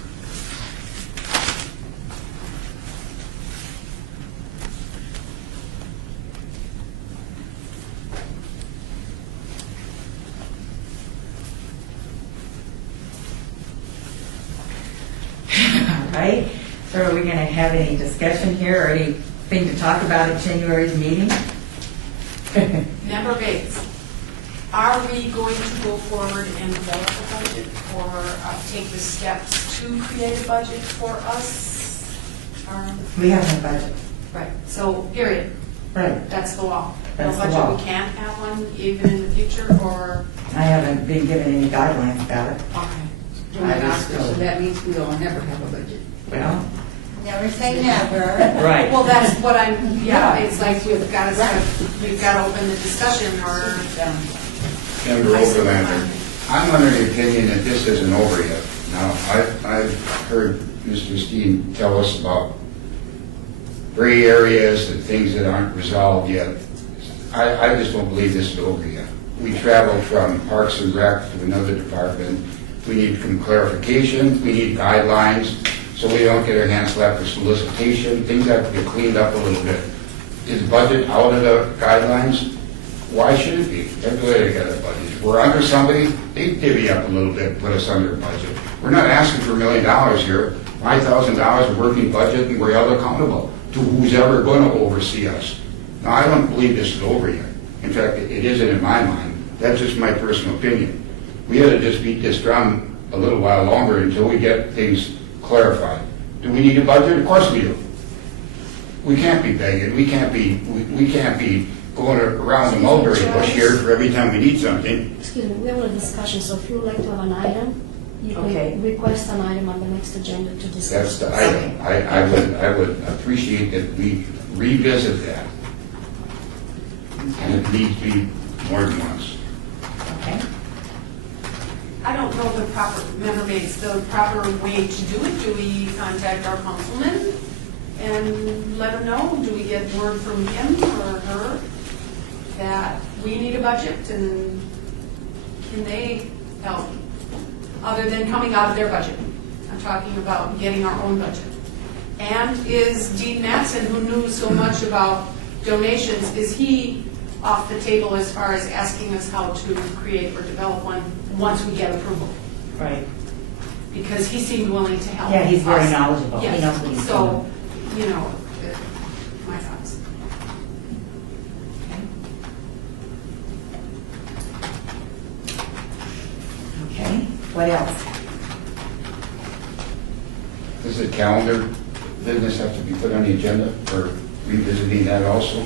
All right, so are we going to have any discussion here or anything to talk about at January's meeting? Member Bates, are we going to go forward and develop a budget or take the steps to create a budget for us? We have no budget. Right, so period, Right. that's the law. That's the No law. budget, we can't have one even in the future, or, I haven't been given any guidelines about it. okay. I just So told- that means we will never have a budget. Well, Never say never. right. Well, that's what I'm, yeah, it's like we've got to open the discussion or. Member Overlander, I'm under the opinion that this isn't over yet. Now, I've heard Mr. Steen tell us about gray areas and things that aren't resolved yet. I just don't believe this is over yet. We traveled from Parks and Rec to another department. We need some clarification, we need guidelines, so we don't get our hands slapped for solicitation. Things have to get cleaned up a little bit. Is budget out of the guidelines? Why should it be? Everybody got a budget. If we're under somebody, they divvy up a little bit, put us under budget. We're not asking for $1 million here, $5,000 of working budget, and we're held accountable to who's ever going to oversee us. Now, I don't believe this is over yet. In fact, it isn't in my mind. That's just my personal opinion. We ought to just beat this drum a little while longer until we get things clarified. Do we need a budget? Of course we do. We can't be begging. We can't be going around the mulberry bush here for every time we need something. Excuse me, we have a discussion, so if you would like to have an item, you Okay. can request an item on the next agenda to discuss. That's the item. I would appreciate that we revisit that. And it needs to be more than once. Okay. I don't know the proper, member Bates, the proper way to do it. Do we contact our councilman and let him know? Do we get word from him or her that we need a budget, and can they help? Other than coming out of their budget. I'm talking about getting our own budget. And is Dean Mattson, who knew so much about donations, is he off the table as far as asking us how to create or develop one once we get approval? Right. Because he seemed willing to help. Yeah, he's very us. knowledgeable. He Yes. knows what he's So, my thoughts. Okay, what else? Does the calendar business have to be put on the agenda for revisiting that also?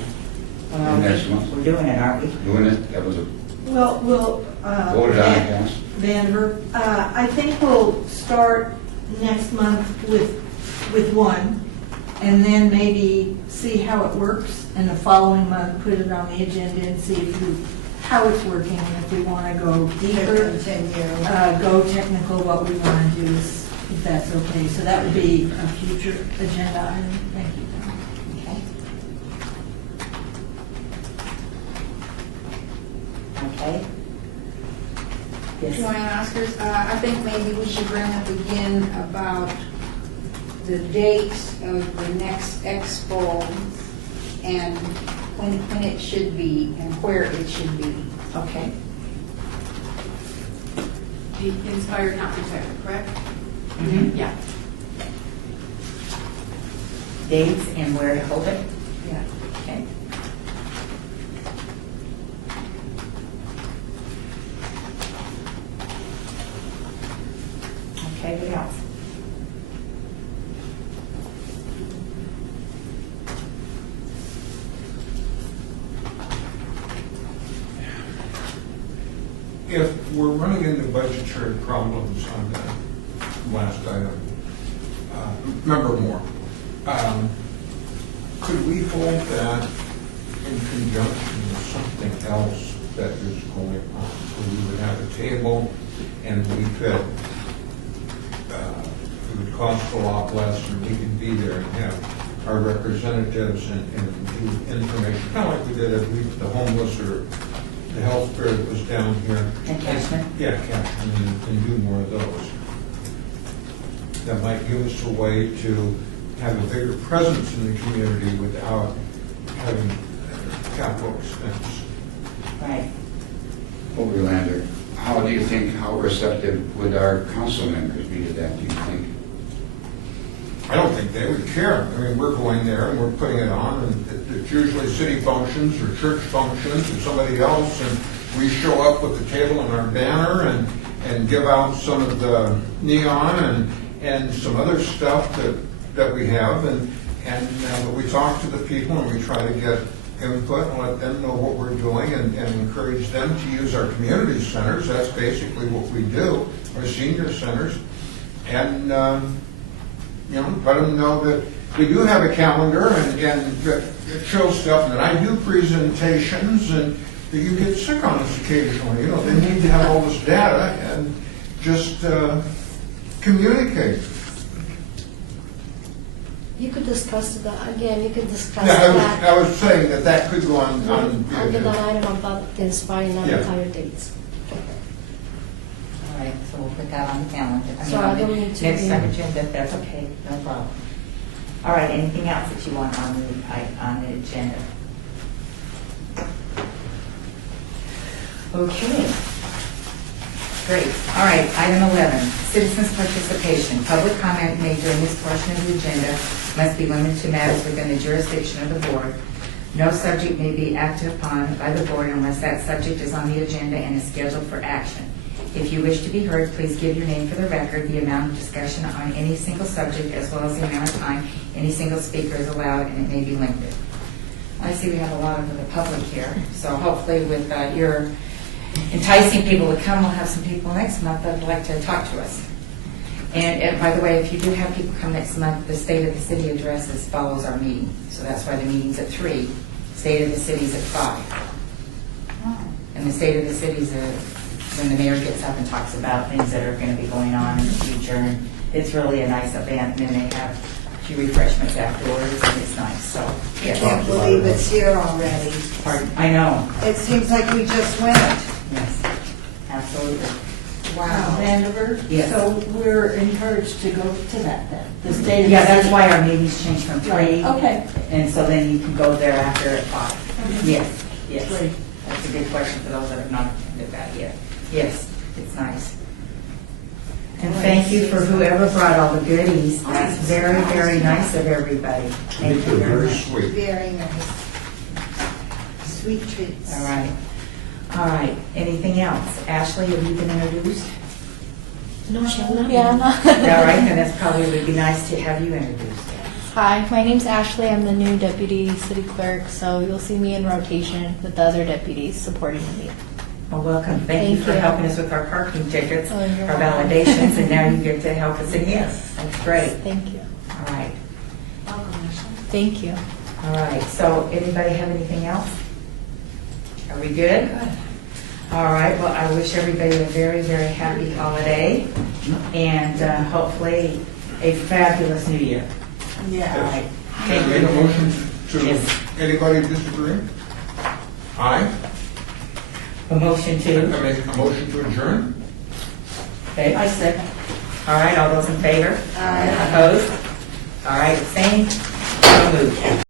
Next month? We're doing it, aren't we? Doing it? That was a Well, we'll, voted on, yes? Vandiver, I think we'll start next month with one, and then maybe see how it works, and the following month, put it on the agenda and see how it's working, and if we want to go deeper, Continue. go technical, what we want to do, if that's okay. So that would be a future agenda item. Thank you. Okay. Okay. Yes. Joanne Oscars, I think maybe we should bring up again about the dates of the next expo and when it should be and where it should be. Okay. the Inspire Not Protected, correct? Mhm. Yeah. Dates and where to hold it? Yeah. Okay. Okay, what else? If we're running into budgetary problems on that last item, remember more, could we hold that in conjunction with something else that is going on? So we would have a table and we could, it would cost a lot less and we could be there and have our representatives and do information, kind of like we did at the homeless or the health fair that was down here. And Cashman? Yeah, Cashman, and do more of those. That might give us a way to have a bigger presence in the community without having capital expense. Right. Overlander, how do you think, how receptive would our council members be to that, do you think? I don't think they would care. I mean, we're going there and we're putting it on, and it's usually city functions or church functions or somebody else, and we show up with the table and our banner and give out some of the neon and some other stuff that we have, and we talk to the people and we try to get input and let them know what we're doing and encourage them to use our community centers. That's basically what we do, our senior centers, and let them know that we do have a calendar and it shows stuff, and that I do presentations, and that you get sick on us occasionally. They need to have all this data and just communicate. You could discuss that, again, you could discuss Yeah, that. I was saying that could go on the Under agenda. that item about the Inspire Not Yeah. Retired dates. All right, so we'll put that on the calendar. So I don't need to Next be- time agenda, that's okay, no problem. All right, anything else that you want on the agenda? Okay. Great. All right, item 11, citizens' participation. Public comment made during this portion of the agenda must be limited to matters within the jurisdiction of the board. No subject may be acted upon by the board unless that subject is on the agenda and is scheduled for action. If you wish to be heard, please give your name for the record, the amount of discussion on any single subject, as well as the amount of time any single speaker is allowed, and it may be limited. I see we have a lot of the public here, so hopefully with your enticing people to come, we'll have some people next month that would like to talk to us. And by the way, if you do have people come next month, the State of the City addresses follows our meeting. So that's why the meeting's at 3, State of the City's at 5. And the State of the City's when the mayor gets up and talks about things that are going to be going on in the future. And it's really a nice event, and then they have a few refreshments afterwards, and it's nice. So, I yeah. can't believe it's here already. Pardon? I know. It seems like we just went. Yes, absolutely. Wow. Vandiver? Yes. So we're encouraged to go to that then? The state of Yeah, the that's city? why our meetings change from 3. Right, okay. And so then you can go there after at 5. Yes, yes. Great. That's a good question for those that have not attended that yet. Yes, it's nice. And thank you for whoever brought all the goodies. That's very, very nice of everybody. Thank you very Very much. sweet. Very nice. Sweet treats. All right. All right. Anything else? Ashley, have you been introduced? No, she will not. Yeah, All right, then that's probably would be nice to have you introduced. Hi, my name's Ashley. I'm the new deputy city clerk, so you'll see me in rotation with the other deputies supporting me. Well, welcome. Thank you Thank for you. helping us with our parking tickets, Oh, our you're welcome. validations, and now you get to help us again. That's great. Thank you. All right. Welcome, Ashley. Thank you. All right. So anybody have anything else? Are we good? All right. Well, I wish everybody a very, very happy holiday and hopefully a fabulous new year. Yeah. All right. Can I make a motion to, Yes. anybody disagree? Aye? A motion I to, make a motion to adjourn? okay? I second. All right. All those in favor? Aye. Opposed? All right. Same. So moved.